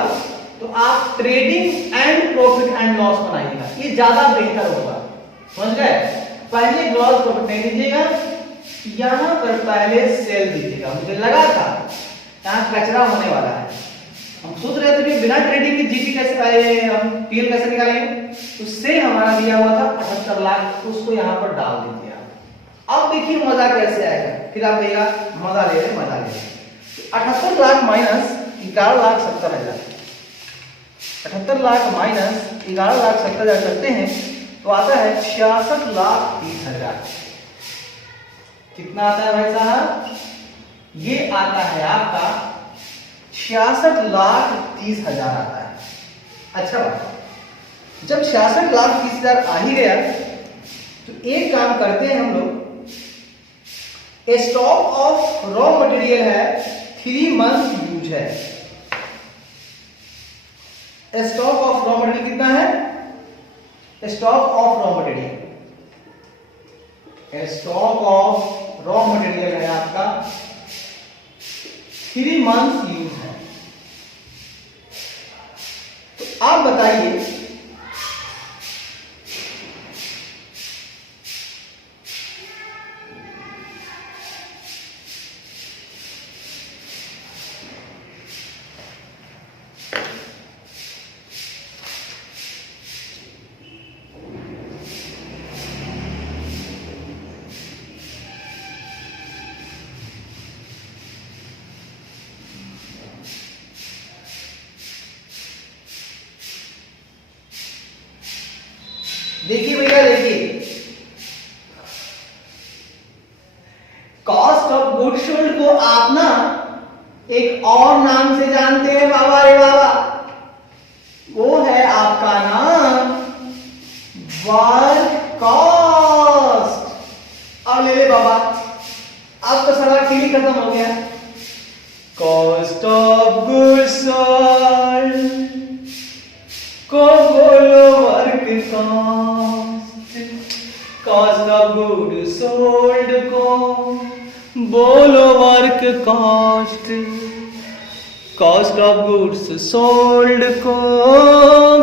तो आप trading and profit and loss बनाइएगा, ये ज्यादा बेहतर होगा, समझ गए। पहले ग्रॉस प्रॉफिट नहीं दीजिएगा, यहां पर पहले सेल दीजिएगा। मुझे लगा था यहां कचरा होने वाला है, हम सोच रहे थे कि बिना ट्रेडिंग की जीटी कैसे आए, हम पीएल कैसे निकालेंगे। तो सेल हमारा दिया हुआ था 78 लाख, उसको यहां पर डाल दीजिए आप। अब देखिए मजा कैसे आएगा, फिर आप कहिएगा मजा ले रहे मजा ले रहे। 78 लाख माइनस 11,70,000, 78 लाख माइनस 11,70,000 करते हैं तो आता है 66,30,000। कितना आता है भाई साहब? ये आता है आपका 66,30,000 आता है। अच्छा बात, जब 66,30,000 आ ही गया तो एक काम करते हैं हम लोग, स्टॉक ऑफ रॉ मटेरियल है 3 मंथ यूज है। स्टॉक ऑफ रॉ मटेरियल कितना है? Stock of raw material, stock of raw material है आपका 3 मंथ यूज है। तो आप बताइए देखिए भैया, देखिए कॉस्ट ऑफ गुड सोल्ड को आप ना एक और नाम से जानते हैं बाबा रे बाबा, वो है आपका नाम वर्क कॉस्ट। अब ले ले बाबा, अब तो सारा खेल खत्म हो गया। कॉस्ट ऑफ गुड सोल्ड को बोलो work cost, cost of good sold को बोलो work cost, cost of goods sold को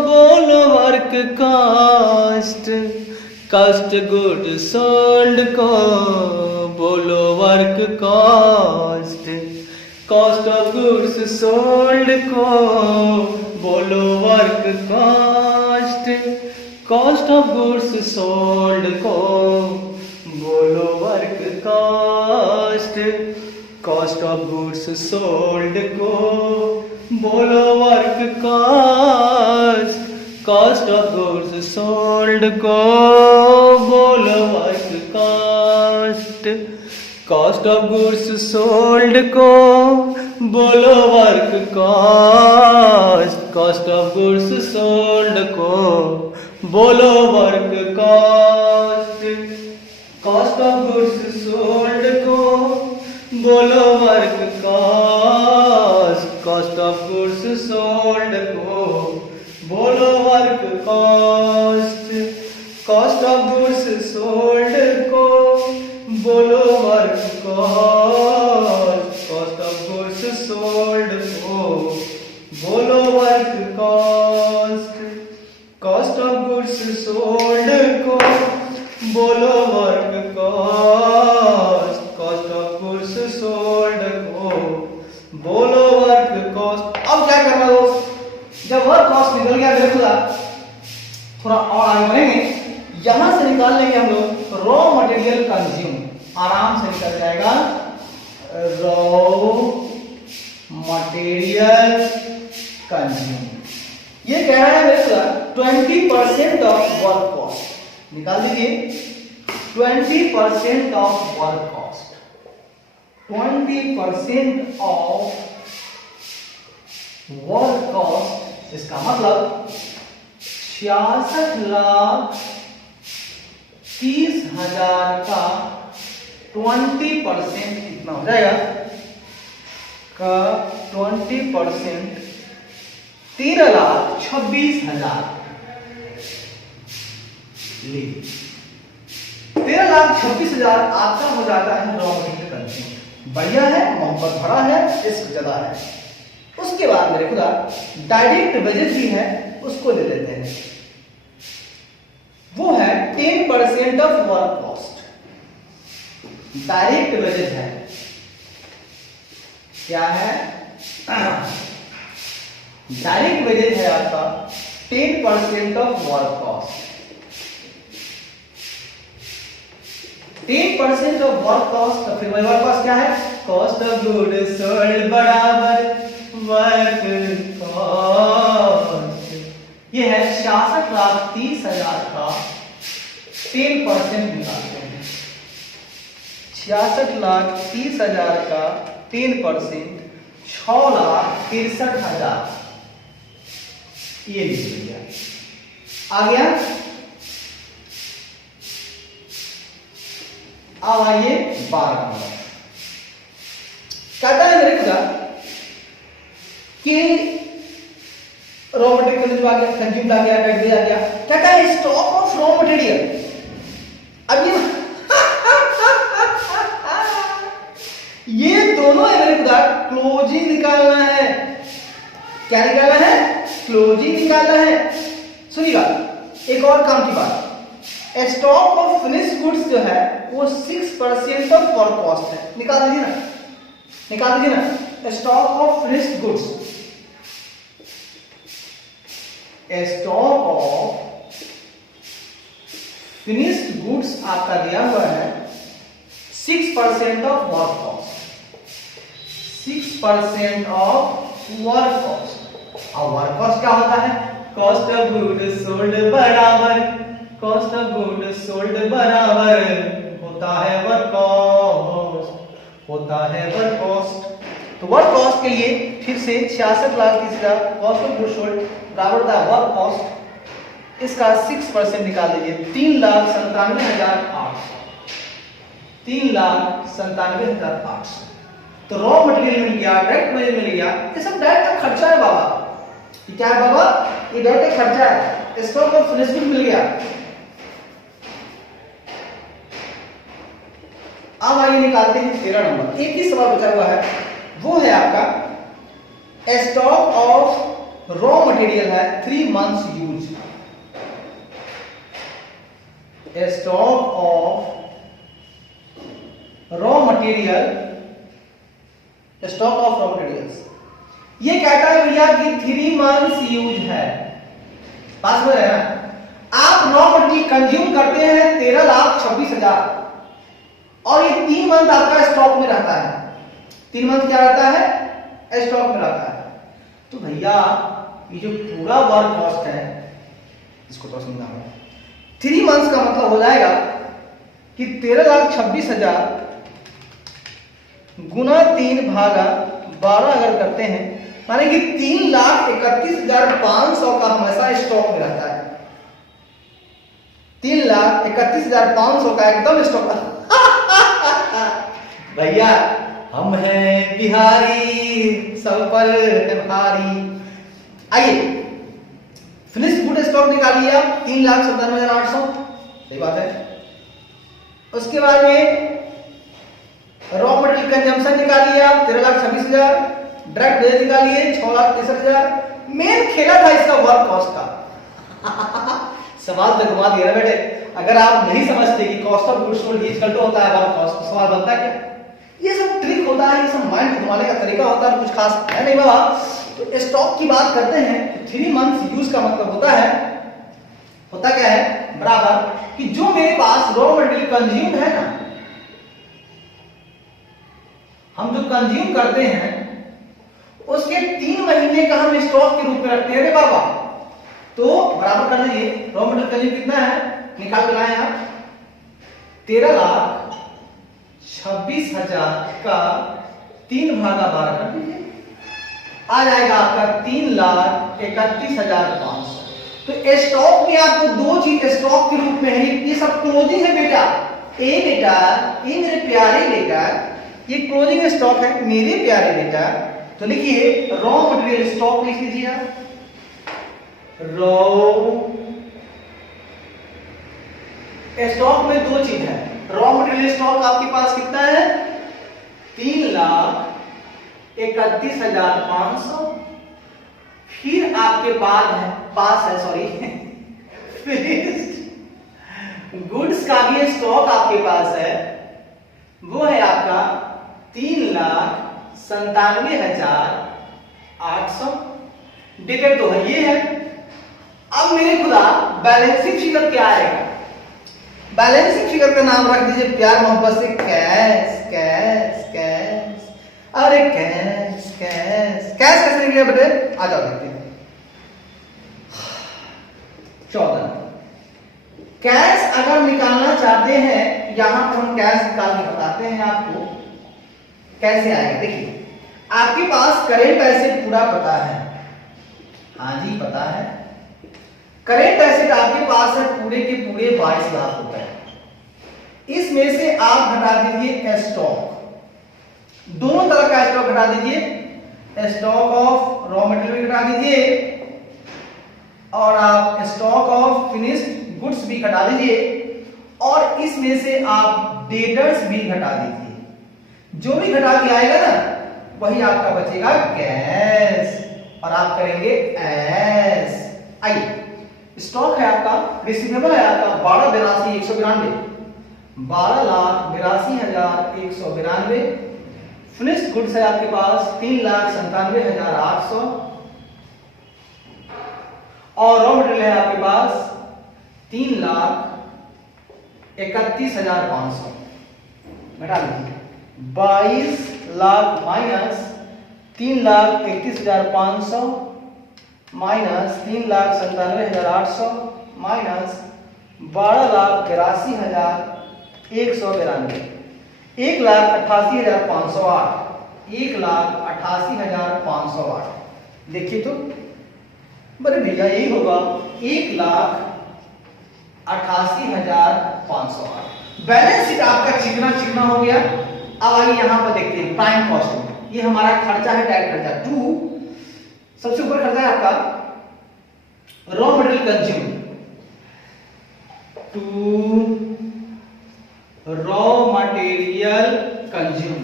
बोलो work cost, cost good sold को बोलो work cost, cost of goods sold को बोलो work cost, cost of goods sold को बोलो work cost, cost of goods sold को बोलो work cost, cost of goods sold को बोलो work cost, cost of goods sold को बोलो work cost, cost of goods sold को बोलो work cost, cost of goods sold को बोलो work cost, cost of goods sold को बोलो work cost, cost of goods sold को बोलो work cost, cost of goods sold को बोलो work cost, cost of goods sold को बोलो work cost, cost of goods sold को बोलो वर्क कॉस्ट। अब क्या करना दोस्त, जब वर्क कॉस्ट निकल गया मेरे खुदा, थोड़ा और आगे बढ़ेंगे, यहां से निकाल लेंगे हम लोग रॉ मटेरियल कंज्यूम, आराम से निकल जाएगा रॉ मटेरियल कंज्यूम। ये कह रहा है मेरे खुदा 20% ऑफ वर्क कॉस्ट, निकाल दीजिए 20% of work cost, 20% of work cost, इसका मतलब 66,30,000 का 20% कितना हो जाएगा का 20% 13,26,000 ली, 13,26,000 आपका हो जाता है रॉ मटेरियल कंज्यूम। बढ़िया है, मोहब्बत भरा है, रिस्क ज्यादा है। उसके बाद मेरे खुदा डायरेक्ट वेजेस भी है, उसको ले लेते हैं। वो है 10% of work cost. Direct wages है, क्या है? डायरेक्ट वेजेस है आपका 10% of work cost. 10% of work cost, तो फिर वर्क कॉस्ट क्या है? कॉस्ट ऑफ गुड्स सोल्ड बराबर वर्क कॉस्ट। ये है 66,30,000 का 10% निकालते हैं। 66,30,000 का 10% 6,63,000, ये लिख लिया। आ गया? अब आइए 12 नंबर। कहता है मेरे खुदा कि रॉ मटेरियल आ गया, कंज्यूम आ गया, डेट आ गया। कहता है स्टॉक ऑफ रॉ मटेरियल। अब ये दोनों है मेरे खुदा, क्लोजिंग निकालना है। क्या निकालना है? क्लोजिंग निकालना है। सुनिएगा, एक और काम की बात, स्टॉक ऑफ फिनिश गुड्स जो है वो 6% ऑफ वर्क कॉस्ट है। निकाल दीजिए ना, निकाल दीजिए ना। Stock of finish goods, stock of finished goods आपका दिया हुआ है 6% of work cost. 6% of work cost. और वर्क कॉस्ट क्या होता है? कॉस्ट ऑफ गुड्स सोल्ड बराबर कॉस्ट ऑफ गुड्स सोल्ड बराबर होता है वर्क कॉस्ट, होता है वर्क कॉस्ट। तो वर्क कॉस्ट के लिए फिर से 66,30,000 कॉस्ट ऑफ गुड्स सोल्ड बराबर था वर्क कॉस्ट। इसका 6% निकाल लीजिए, 3,97,800। 3,97,800। तो रॉ मटेरियल मिल गया, डायरेक्ट मटेरियल मिल गया। ये सब डायरेक्ट का खर्चा है बाबा। ये क्या है बाबा? ये डायरेक्ट खर्चा है। स्टॉक ऑफ फिनिश गुड मिल गया। अब आइए निकालते हैं 13 नंबर। एक ही सवाल बचा हुआ है, वो है आपका स्टॉक ऑफ रॉ मटेरियल है 3 months use. Stock of raw material, stock of raw materials, ये कहता है भैया कि 3 मंथ्स यूज है। पास में है ना? आप रॉ मटेरियल कंज्यूम करते हैं 13,26,000 और ये 3 मंथ आपका स्टॉक में रहता है। 3 मंथ क्या रहता है? स्टॉक में रहता है। तो भैया ये जो पूरा वर्क कॉस्ट है, इसको तो समझना, 3 मंथ्स का मतलब हो जाएगा कि 13,26,000 गुना 3 भागा 12 अगर करते हैं, माने कि 3,31,500 का हमेशा स्टॉक में रहता है। 3,31,500 का एकदम स्टॉक। भैया हम हैं बिहारी, सब पर भारी। आइए फिनिश गुड स्टॉक निकाल लिया 3,97,800, सही बात है। उसके बाद में रॉ मटेरियल कंजम्पशन निकाल लिया 13,26,000, डायरेक्ट वेज निकाल लिए 6,63,000। मेन खेला था इसका वर्क कॉस्ट का। सवाल तो घुमा दिया ना बेटे। अगर आप नहीं समझते कि cost of goods sold is equal to होता है वर्क कॉस्ट, तो सवाल बनता क्या? ये सब ट्रिक होता है, ये सब माइंड घुमाने का तरीका होता है, कुछ खास है नहीं बाबा। तो स्टॉक की बात करते हैं तो 3 मंथ्स यूज का मतलब होता क्या है? बराबर कि जो मेरे पास रॉ मटेरियल कंज्यूम है ना, हम जो कंज्यूम करते हैं उसके 3 महीने का हम स्टॉक के रूप में रखते हैं रे बाबा। तो बराबर कर लीजिए, रॉ मटेरियल कंज्यूम कितना है निकाल के लाए आप, 13,26,000 का 3 भागा 12 कर दीजिए, आ जाएगा आपका 3,31,500। तो स्टॉक में आपको 2 चीज स्टॉक के रूप में है, ये सब क्लोजिंग है बेटा। बेटा ये मेरे प्यारे बेटा, ये क्लोजिंग स्टॉक है मेरे प्यारे बेटा। तो लिखिए रॉ मटेरियल स्टॉक लिख लीजिए आप। रॉ स्टॉक में 2 चीज है। रॉ मटेरियल स्टॉक आपके पास कितना है? 3,31,500 31,500। फिर आपके पास है सॉरी फिनिश्ड गुड्स का भी स्टॉक आपके पास है, वो है आपका 3,97,800। डिबेट तो है ये है। अब मेरे खुदा बैलेंसिंग फिगर क्या आएगा? बैलेंसिंग फिगर का नाम रख दीजिए प्यार मोहब्बत से कैश कैश कैश। अरे कैश कैश कैश कैसे निकलेगा बेटे? आ जाओ देखते हैं। 14 कैश अगर निकालना चाहते हैं, यहां पर हम कैश निकाल के बताते हैं आपको कैसे आएगा। देखिए आपके पास करेंट एसेट पूरा पता है, हाँ जी पता है। करेंट एसेट आपके पास है पूरे के पूरे 22 लाख रुपए। इसमें से आप घटा दीजिए स्टॉक, दोनों तरह का स्टॉक घटा दीजिए, स्टॉक ऑफ रॉ मटेरियल घटा दीजिए और आप स्टॉक ऑफ फिनिश्ड गुड्स भी घटा दीजिए और इसमें से आप डेटर्स भी घटा दीजिए। जो भी घटा के आएगा ना वही आपका बचेगा कैश और आप करेंगे एस। आइए स्टॉक है आपका, रिसीवेबल है आपका 12,82,192, 12,82,192। फिनिश्ड गुड्स है आपके पास 3,97,800 और रॉ मटेरियल है आपके पास 3,31,500। घटा लीजिए 22 लाख माइनस 3,31,500 माइनस 3,97,800 माइनस 12,82,192, 1,88,508, 1,88,508। देखिए तो बड़े भैया यही होगा 1,88,508। बैलेंस शीट आपका चिकना चिकना हो गया। अब आइए यहां पर देखते हैं प्राइम कॉस्ट। ये हमारा खर्चा है, डायरेक्ट खर्चा 2। सबसे ऊपर खर्चा है आपका raw material consume, 2 raw material consume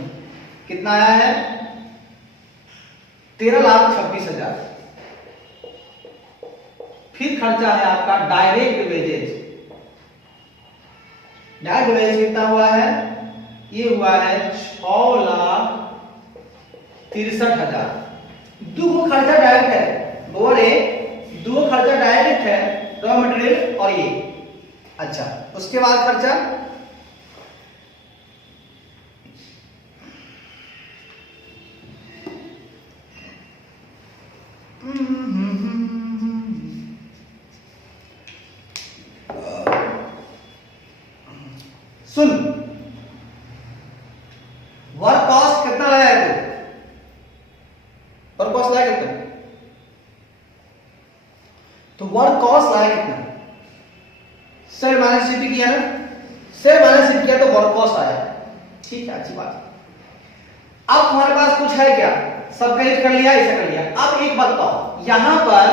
कितना आया है? 13,26,000। फिर खर्चा है आपका डायरेक्ट वेजेज। डायरेक्ट वेजेज कितना हुआ है? ये हुआ है 6,63,000। दो खर्चा डायरेक्ट है, दो खर्चा डायरेक्ट है, रॉ मटेरियल और ये। अच्छा उसके बाद खर्चा सुन, वर्क कॉस्ट कितना लगाया तू? वर्क कॉस्ट लाया कितना? तो वर्क कॉस्ट लाया कितना? सर माइनस सीपी किया ना, सर माइनस सीपी किया तो वर्क कॉस्ट आया। ठीक है, अच्छी बात है। अब तुम्हारे पास कुछ है क्या? सब कलेक्ट कर लिया, ऐसा कर लिया। अब एक बात बताओ, यहां पर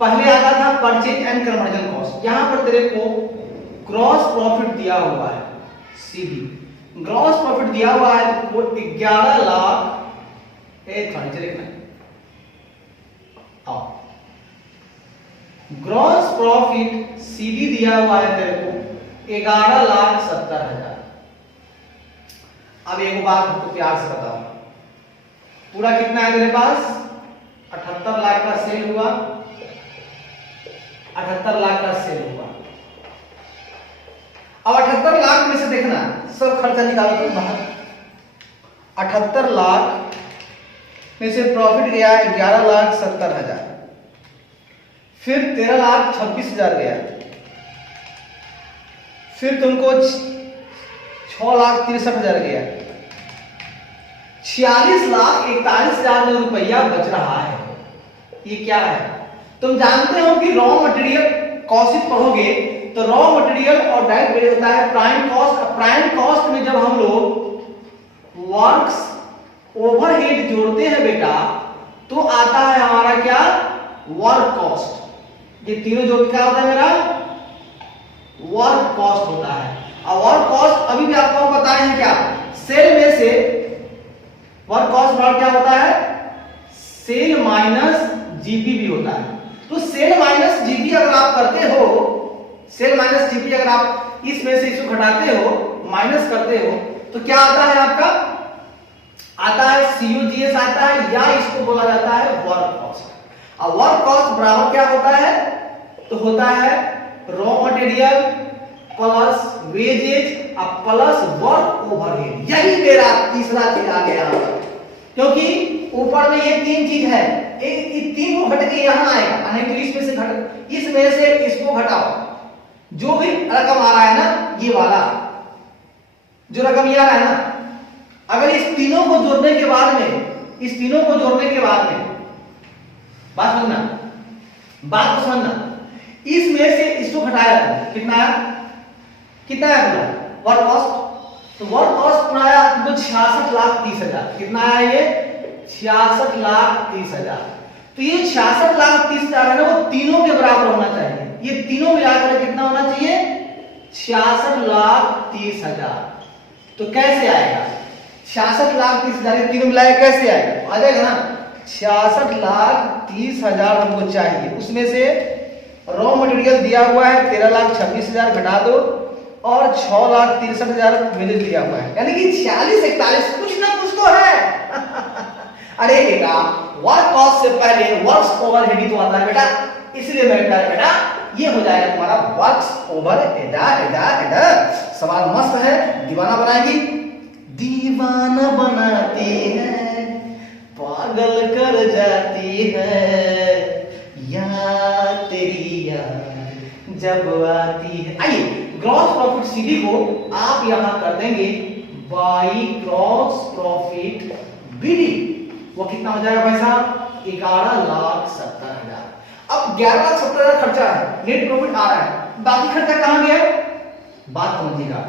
पहले आता था परचेज एंड कन्वर्जन कॉस्ट, यहां पर तेरे को ग्रॉस प्रॉफिट दिया हुआ है, सीधी ग्रॉस प्रॉफिट दिया हुआ है वो 11 लाख। ग्रॉस प्रॉफिट सीधी दिया हुआ है तेरे को 11,70,000। अब एक बात हमको प्यार से बताओ, पूरा कितना है तेरे पास? 78 लाख का सेल हुआ, 78 लाख का सेल हुआ। अब 78 लाख में से देखना सब खर्चा निकालो तो बाहर। 78 लाख में से प्रॉफिट गया 11,70,000, फिर 13,26,000 गया, फिर तुमको 6,63,000 गया, 46,41,000 रुपया बच रहा है। ये क्या है? तुम जानते हो कि रॉ मटेरियल कॉस्ट पढ़ोगे तो रॉ मटेरियल और डायरेक्ट वेजेज होता है प्राइम कॉस्ट। प्राइम कॉस्ट में जब हम लोग वर्क्स ओवरहेड जोड़ते हैं बेटा तो आता है हमारा क्या? Work cost. ये तीनों जोड़ क्या होता है मेरा? वर्क कॉस्ट होता है। और वर्क कॉस्ट अभी भी आपको बताए हैं क्या? सेल में से वर्क कॉस्ट बराबर क्या होता है, सेल माइनस जीपी भी होता है। तो सेल माइनस जीपी अगर आप करते हो, सेल माइनस जीपी अगर आप इसमें से इसको घटाते हो, माइनस करते हो, तो क्या आता है आपका, आता है सीओजीएस आता है, या इसको बोला जाता है वर्क कॉस्ट। अब वर्क कॉस्ट बराबर क्या होता है, तो होता है रॉ मटेरियल प्लस वेजेज अब प्लस वर्क ओवरहेड। यही मेरा तीसरा चीज आ गया, क्योंकि ऊपर में ये तीन चीज है, ये तीन को घट के यहां आएगा, नहीं तो इसमें से घट, इसमें से इसको घटाओ, जो भी रकम आ रहा है ना, ये वाला जो रकम ये आ रहा है ना, अगर इस तीनों को जोड़ने के बाद में, इस तीनों को जोड़ने के बाद में, बात सुनना, बात को समझना, इसमें से इसको घटाया जाता है, कितना है, कितना है पूरा वर्क कॉस्ट, तो वर्क कॉस्ट पूरा आया तो 66,30,000, कितना आया ये 66,30,000। तो ये 66,30,000 है ना, वो तीनों के बराबर होना चाहिए, ये तीनों मिलाकर कितना होना चाहिए 66,30,000। तो कैसे आएगा 66,30,000, ये तीनों मिलाए कैसे आएगा, आ जाएगा ना 66,30,000 हमको चाहिए, उसमें से रॉ मटेरियल दिया हुआ है 13,26,000 घटा दो और 6,63,000 वेजेज दिया हुआ है, यानी कि 46-41 कुछ ना कुछ तो है। अरे बेटा वर्क कॉस्ट से पहले वर्क्स ओवरहेड ही तो आता है बेटा, इसलिए मैं कह बेटा ये हो जाएगा तुम्हारा वर्क्स ओवरहेड। सवाल मस्त है, दीवाना बनाएगी, दीवाना बनाती है, पागल कर जाती है, याद तेरी याद जब आती है। आइए ग्रॉस प्रॉफिट सीधी को आप यहां कर देंगे बाई ग्रॉस प्रॉफिट बीडी, वो कितना हो जाएगा भाई साहब 11,70,000। अब 11,70,000 खर्चा है, नेट प्रॉफिट आ रहा है, बाकी खर्चा कहां गया, बात समझिएगा,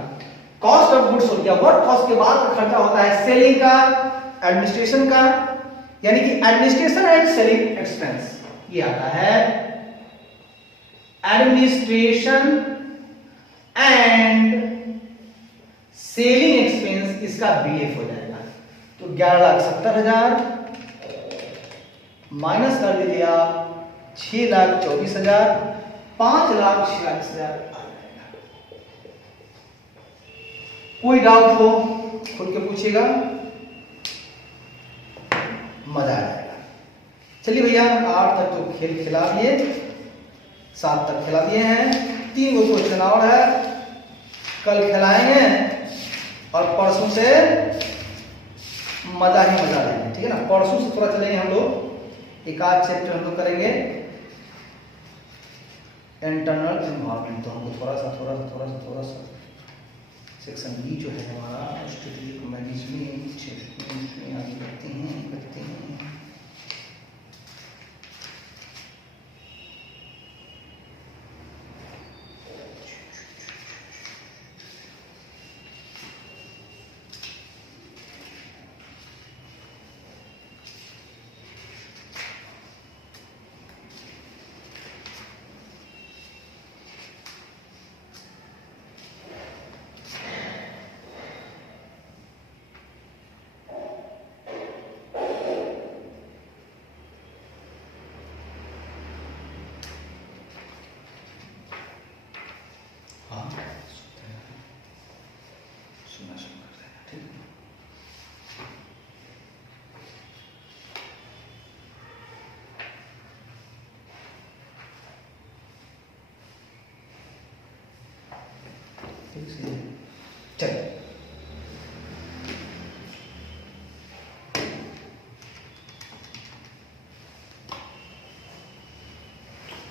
कॉस्ट ऑफ गुड्स हो गया, वर्क कॉस्ट के बाद का खर्चा होता है सेलिंग का, एडमिनिस्ट्रेशन का, यानी कि एडमिनिस्ट्रेशन एंड सेलिंग एक्सपेंस, ये आता है एडमिनिस्ट्रेशन एंड सेलिंग एक्सपेंस, इसका बीएफ हो जाएगा। तो 11,70,000 माइनस कर दीजिए आप 6,24,000, 5,46,000 आ जाएगा। कोई डाउट हो खुल के पूछिएगा, मजा आ जाएगा। चलिए भैया 8 तक तो खेल खिला दिए, 7 तक खिला दिए हैं, 3 गो क्वेश्चन और है, कल खिलाएंगे और परसों से मजा ही मजा लेंगे, ठीक है ना। परसों से थोड़ा चलेंगे हम लोग, एक आध चैप्टर हम लोग करेंगे इंटरनल इन्वायरमेंट, तो हमको थोड़ा सा सेक्शन बी जो है हमारा स्ट्रेटेजिक मैनेजमेंट में आगे बढ़ते हैं। चलिए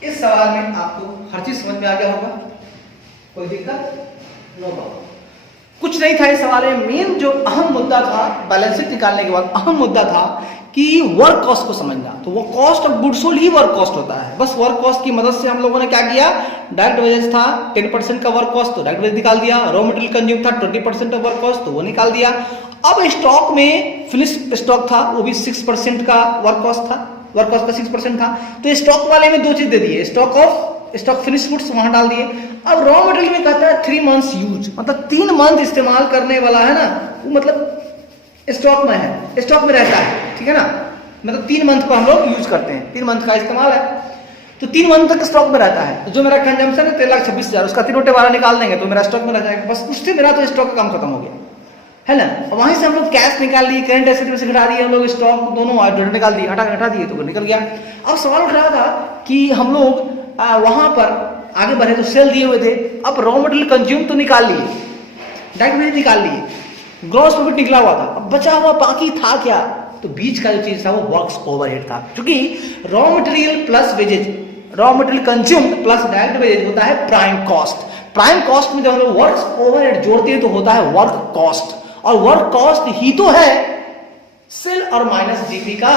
इस सवाल में आपको हर चीज समझ में आ गया होगा, कोई दिक्कत नो प्रॉब्लम, कुछ नहीं था इस सवाल में। मेन जो अहम मुद्दा था बैलेंस शीट निकालने के बाद अहम मुद्दा था कि वर्क कॉस्ट को समझना, तो वो cost of goods sold he work cost होता है। बस वर्क कॉस्ट की मदद से हम लोगों ने क्या किया, डायरेक्ट वेजेस था 10% का वर्क कॉस्ट, तो डायरेक्ट वेज निकाल दिया, रॉ मटेरियल कंज्यूम था 20% ऑफ वर्क कॉस्ट, तो वो निकाल दिया। अब स्टॉक में फिनिश स्टॉक था, वो भी 6% का वर्क कॉस्ट था, वर्क कॉस्ट का 6% था, तो स्टॉक वाले में 2 चीज दे दिए, स्टॉक फिनिश गुड्स वहां डाल दिए। अब रॉ मटेरियल में कहता है 3 मंथ्स यूज, मतलब 3 मंथ इस्तेमाल करने वाला है ना, वो मतलब स्टॉक में है, स्टॉक में रहता है, ठीक है ना, मतलब 3 मंथ को हम लोग यूज करते हैं, 3 मंथ का इस्तेमाल है, तो 3 मंथ तक स्टॉक में रहता है। तो जो मेरा कंजम्पशन है 13,26,000, उसका 3/12 निकाल देंगे तो मेरा स्टॉक में रह जाएगा, बस उससे मेरा तो स्टॉक का काम खत्म हो गया, है ना। वहीं से हम लोग कैश निकाल लिए, करंट एसेट में से घटा दिए हम लोग, स्टॉक दोनों निकाल दिए, हटा दिए तो निकल गया। अब सवाल उठ रहा था कि हम लोग वहां पर आगे बढ़े तो सेल दिए हुए थे, अब रॉ मटेरियल कंज्यूम तो निकाल लिए, डायरेक्ट वेजेज निकाल लिए, ग्रॉस प्रॉफिट निकला हुआ था, अब बचा हुआ बाकी था क्या, तो बीच का जो चीज था वो वर्क्स ओवरहेड था, क्योंकि raw material plus wages, raw material consumed plus direct wages होता है प्राइम कॉस्ट। प्राइम कॉस्ट में जब हम लोग वर्क्स ओवरहेड जोड़ते हैं तो होता है वर्क कॉस्ट, और वर्क कॉस्ट ही तो है सेल और माइनस जीपी का,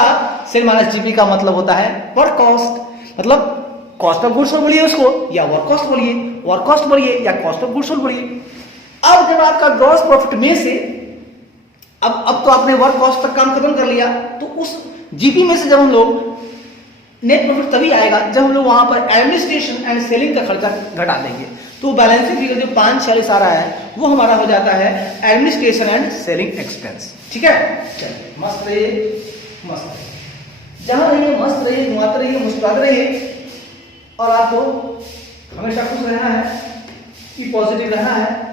सेल माइनस जीपी का मतलब होता है वर्क कॉस्ट, मतलब कॉस्ट ऑफ गुड्स बोलिए उसको, या वर्क कॉस्ट बोलिए, वर्क कॉस्ट बोलिए या कॉस्ट ऑफ गुड्स बोलिए। अब जब आपका ग्रॉस प्रॉफिट में से अब तो आपने वर्क कॉस्ट तक काम खत्म कर लिया, तो उस जीपी में से जब हम लोग नेट प्रॉफिट तभी आएगा जब हम लोग वहां पर एडमिनिस्ट्रेशन एंड सेलिंग का खर्चा घटा देंगे, तो बैलेंसिंग फिगर जो 546 आ रहा है वो हमारा हो जाता है एडमिनिस्ट्रेशन एंड सेलिंग एक्सपेंस, ठीक है। चलिए मस्त रहिए, मस्त रहिए, जहां रहिए मस्त रहिए, घुमाते रहिए, मुस्कुराते रहिए, और आपको हमेशा खुश रहना है कि पॉजिटिव रहना है।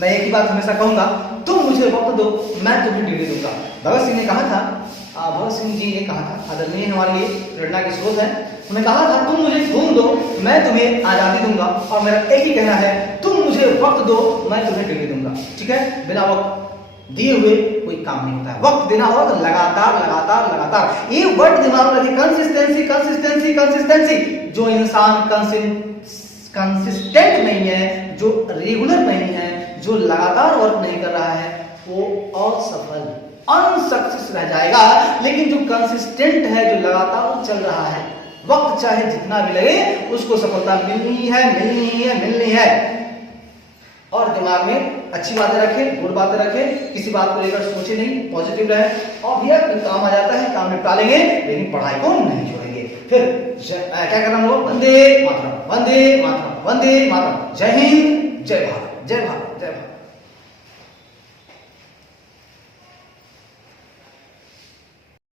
मैं एक ही बात हमेशा कहूंगा, तुम मुझे वक्त दो मैं तुम्हें डिग्री दूंगा। भगत सिंह ने कहा था, भगत सिंह जी ने कहा था, आदरणीय हमारे लिए प्रेरणा के स्रोत है, उन्होंने कहा था तुम मुझे खून दो मैं तुम्हें आजादी दूंगा, और मेरा एक ही कहना है तुम मुझे वक्त दो मैं तुम्हें डिग्री दूंगा, ठीक है। बिना वक्त दिए हुए कोई काम नहीं होता है, वक्त देना हो तो लगातार लगातार लगातार, ये वर्ड दिमाग में रखिए, कंसिस्टेंसी कंसिस्टेंसी कंसिस्टेंसी। जो इंसान कंसिस्टेंट नहीं है, जो रेगुलर नहीं है, जो लगातार वर्क नहीं कर रहा है, वो असफल अनसक्सेस रह जाएगा। लेकिन जो कंसिस्टेंट है, जो लगातार चल रहा है, वक्त चाहे जितना भी लगे उसको सफलता मिलनी है, मिलनी है, मिलनी है। और दिमाग में अच्छी बातें रखें, गुड बातें रखें, किसी बात को लेकर सोचे नहीं, पॉजिटिव रहे, और भैया काम आ जाता है, काम निपटा लेंगे, लेकिन पढ़ाई को नहीं छोड़ेंगे। फिर क्या करना होगा, वंदे मातरम, वंदे मातरम, वंदे मातरम, जय हिंद, जय भारत, जय भारत।